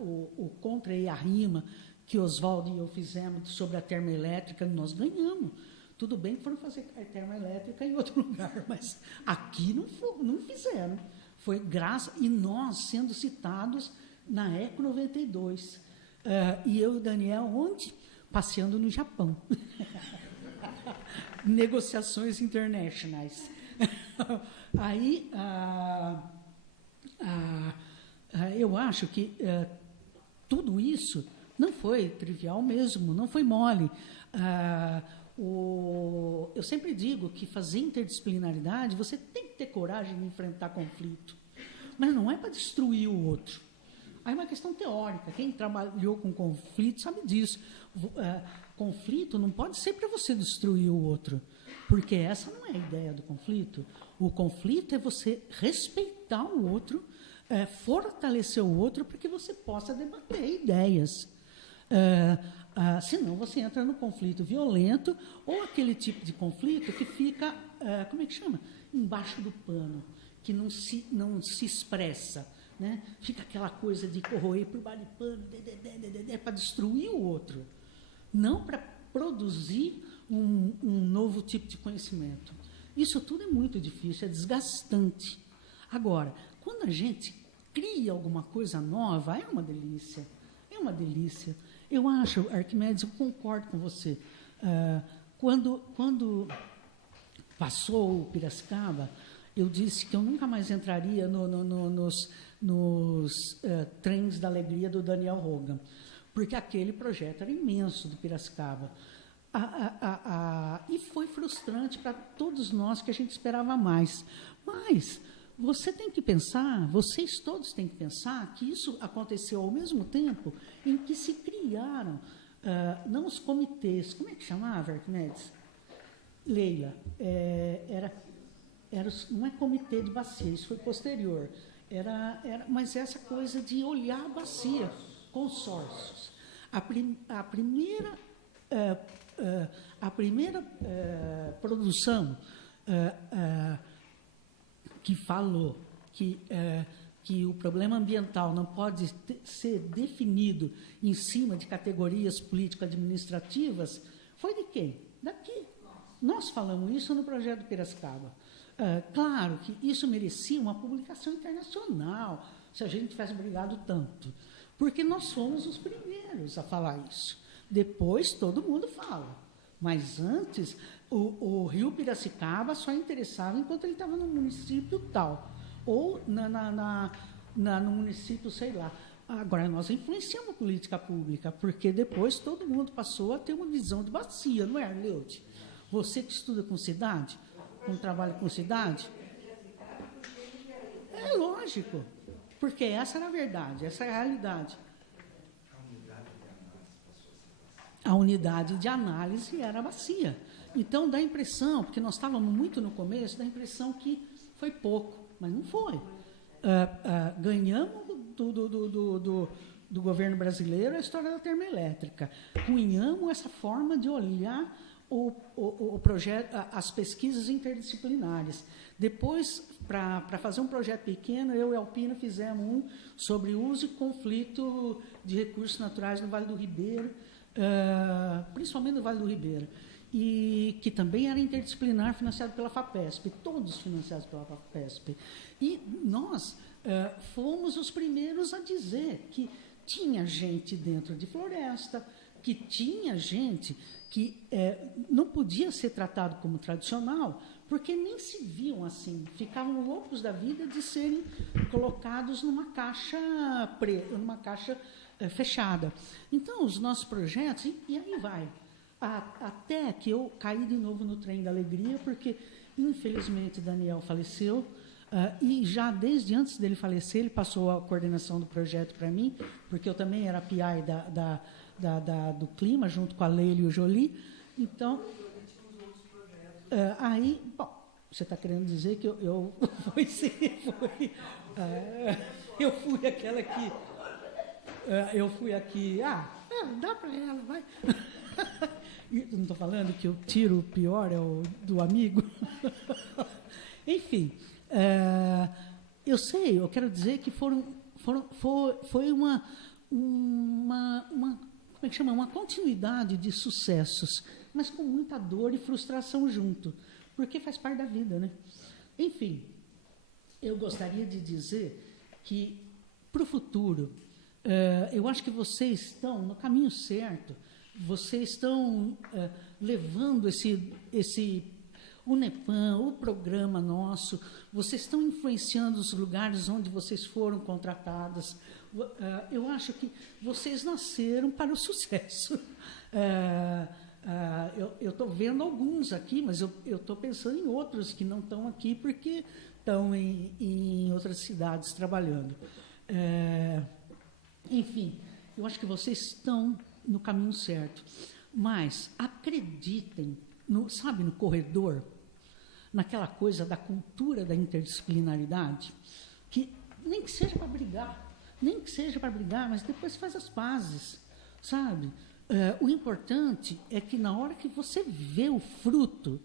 o Contra e a Rima, que Oswaldo e eu fizemos sobre a termoelétrica, nós ganhamos. Tudo bem que foram fazer a termoelétrica em outro lugar, mas aqui não fizeram. Foi graça, e nós sendo citados na ECO 92. E eu e o Daniel, onde? Passeando no Japão. Negociações internacionais. Aí, eu acho que tudo isso não foi trivial mesmo, não foi mole. Eu sempre digo que fazer interdisciplinaridade, você tem que ter coragem de enfrentar conflito, mas não é para destruir o outro. Aí é uma questão teórica. Quem trabalhou com conflito sabe disso. Conflito não pode ser para você destruir o outro, porque essa não é a ideia do conflito. O conflito é você respeitar o outro, fortalecer o outro para que você possa debater ideias. Senão você entra no conflito violento ou aquele tipo de conflito que fica, como é que chama? Embaixo do pano, que não se expressa. Né? Fica aquela coisa de corroer por baixo de pano, para destruir o outro, não para produzir um novo tipo de conhecimento. Isso tudo é muito difícil, é desgastante. Agora, quando a gente cria alguma coisa nova, é uma delícia. É uma delícia. Eu acho, Arquimedes, eu concordo com você. Quando passou o Piracicaba, eu disse que eu nunca mais entraria nos trens da alegria do Daniel Hogan, porque aquele projeto era imenso do Piracicaba. E foi frustrante para todos nós, que a gente esperava mais. Mas você tem que pensar, vocês todos têm que pensar que isso aconteceu ao mesmo tempo em que se criaram, não os comitês, como é que chamava, Arquimedes? Leila, não é comitê de bacia, isso foi posterior, mas essa coisa de olhar a bacia, consórcios. A primeira produção que falou que o problema ambiental não pode ser definido em cima de categorias político-administrativas foi de quem? Daqui. Nós falamos isso no projeto do Piracicaba. Claro que isso merecia uma publicação internacional, se a gente tivesse brigado tanto, porque nós somos os primeiros a falar isso. Depois todo mundo fala, mas antes o Rio Piracicaba só interessava enquanto ele estava no município tal, ou no município, sei lá. Agora, nós influenciamos a política pública, porque depois todo mundo passou a ter uma visão de bacia, não é, Arleude? Você que estuda com cidade, com trabalho com cidade, é lógico, porque essa era a verdade, essa é a realidade. a unidade de análise era a bacia. Então, dá a impressão, porque nós estávamos muito no começo, dá a impressão que foi pouco, mas não foi. Ganhamos do governo brasileiro a história da termoelétrica. Cunhamos essa forma de olhar o projeto, as pesquisas interdisciplinares. Depois, para fazer um projeto pequeno, eu e a Alpina fizemos um sobre uso e conflito de recursos naturais no Vale do Ribeira, principalmente no Vale do Ribeira, e que também era interdisciplinar, financiado pela FAPESP, todos financiados pela FAPESP. E nós fomos os primeiros a dizer que tinha gente dentro de floresta, que tinha gente que não podia ser tratado como tradicional, porque nem se viam assim, ficavam loucos da vida de serem colocados numa caixa fechada. Então, os nossos projetos, e aí vai, até que eu caí de novo no trem da alegria, porque, infelizmente, Daniel faleceu, e já desde antes dele falecer, ele passou a coordenação do projeto para mim, porque eu também era PI do clima, junto com a Leila e o Jolie. Então, aí, bom, você está querendo dizer que eu fui aquela que... eu fui aqui, dá para ela, vai. Não estou falando que o tiro pior é o do amigo. Enfim, eu sei, eu quero dizer que foi uma como é que chama? Uma continuidade de sucessos, mas com muita dor e frustração junto, porque faz parte da vida, né? Enfim, eu gostaria de dizer que, para o futuro, eu acho que vocês estão no caminho certo, vocês estão levando o NEPAM, o programa nosso, vocês estão influenciando os lugares onde vocês foram contratadas. Eu acho que vocês nasceram para o sucesso. Eu estou vendo alguns aqui, mas eu estou pensando em outros que não estão aqui porque estão em outras cidades trabalhando. Enfim, eu acho que vocês estão no caminho certo. Mas acreditem, sabe, no corredor, naquela coisa da cultura da interdisciplinaridade, que nem que seja para brigar, mas depois faz as pazes, sabe? O importante é que na hora que você vê o fruto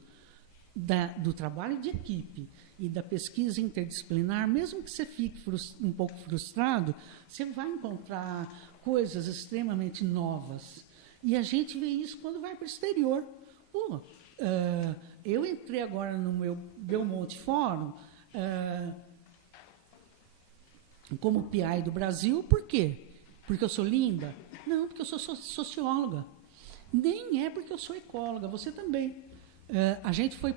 do trabalho de equipe e da pesquisa interdisciplinar, mesmo que você fique um pouco frustrado, você vai encontrar coisas extremamente novas. E a gente vê isso quando vai para o exterior. Eu entrei agora no meu Belmonte Fórum como PI do Brasil, por quê? Porque eu sou linda? Não, porque eu sou socióloga. Nem é porque eu sou ecóloga, você também. A gente foi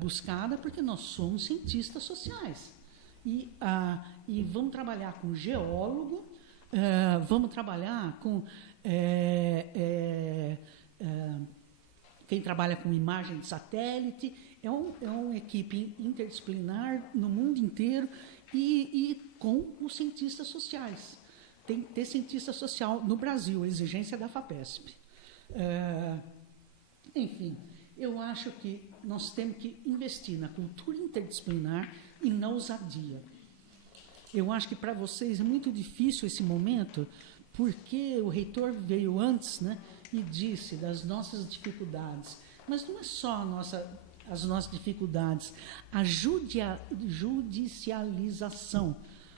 buscada porque nós somos cientistas sociais. E vamos trabalhar com geólogo, vamos trabalhar com quem trabalha com imagem de satélite. É uma equipe interdisciplinar no mundo inteiro e com os cientistas sociais. Tem que ter cientista social no Brasil, a exigência da FAPESP. Enfim, eu acho que nós temos que investir na cultura interdisciplinar e na ousadia. Eu acho que para vocês é muito difícil esse momento, porque o reitor veio antes, né, e disse das nossas dificuldades. Mas não é só as nossas dificuldades. A judicialização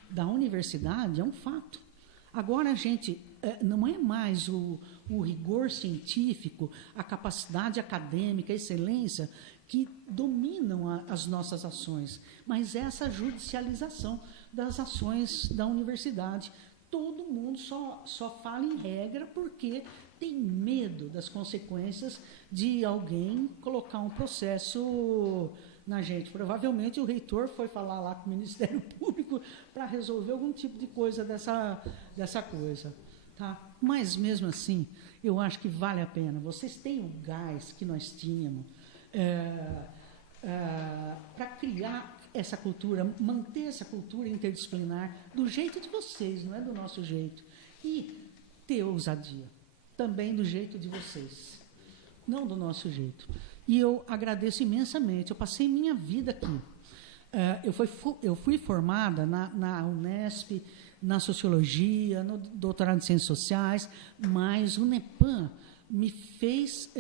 da universidade é um fato. Agora, a gente não é mais o rigor científico, a capacidade acadêmica, a excelência que dominam as nossas ações, mas essa judicialização das ações da universidade. Todo mundo só fala em regra porque tem medo das consequências de alguém colocar um processo na gente. Provavelmente o reitor foi falar lá com o Ministério Público para resolver algum tipo de coisa dessa coisa. Tá? Mas, mesmo assim, eu acho que vale a pena. Vocês têm o gás que nós tínhamos para criar essa cultura, manter essa cultura interdisciplinar do jeito de vocês, não é do nosso jeito. E ter ousadia. também do jeito de vocês, não do nosso jeito. E eu agradeço imensamente. Eu passei minha vida aqui. Eu fui formada na Unesp, na Sociologia, no doutorado em Ciências Sociais, mas o NEPAM me fez,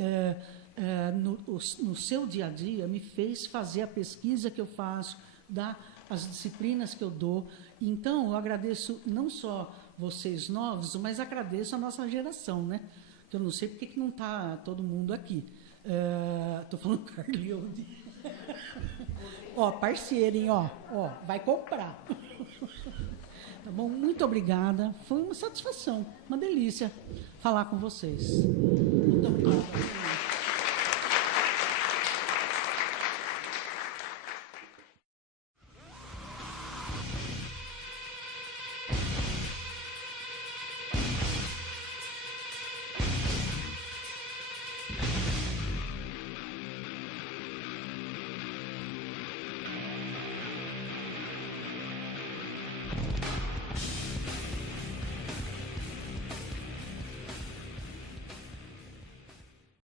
no seu dia a dia, me fez fazer a pesquisa que eu faço, as disciplinas que eu dou. Então, eu agradeço não só vocês novos, mas agradeço a nossa geração, né? Que eu não sei porque que não está todo mundo aqui. Estou falando Carlione. Parceiro, hein? Vai comprar. Tá bom? Muito obrigada. Foi uma satisfação, uma delícia falar com vocês. Muito obrigada.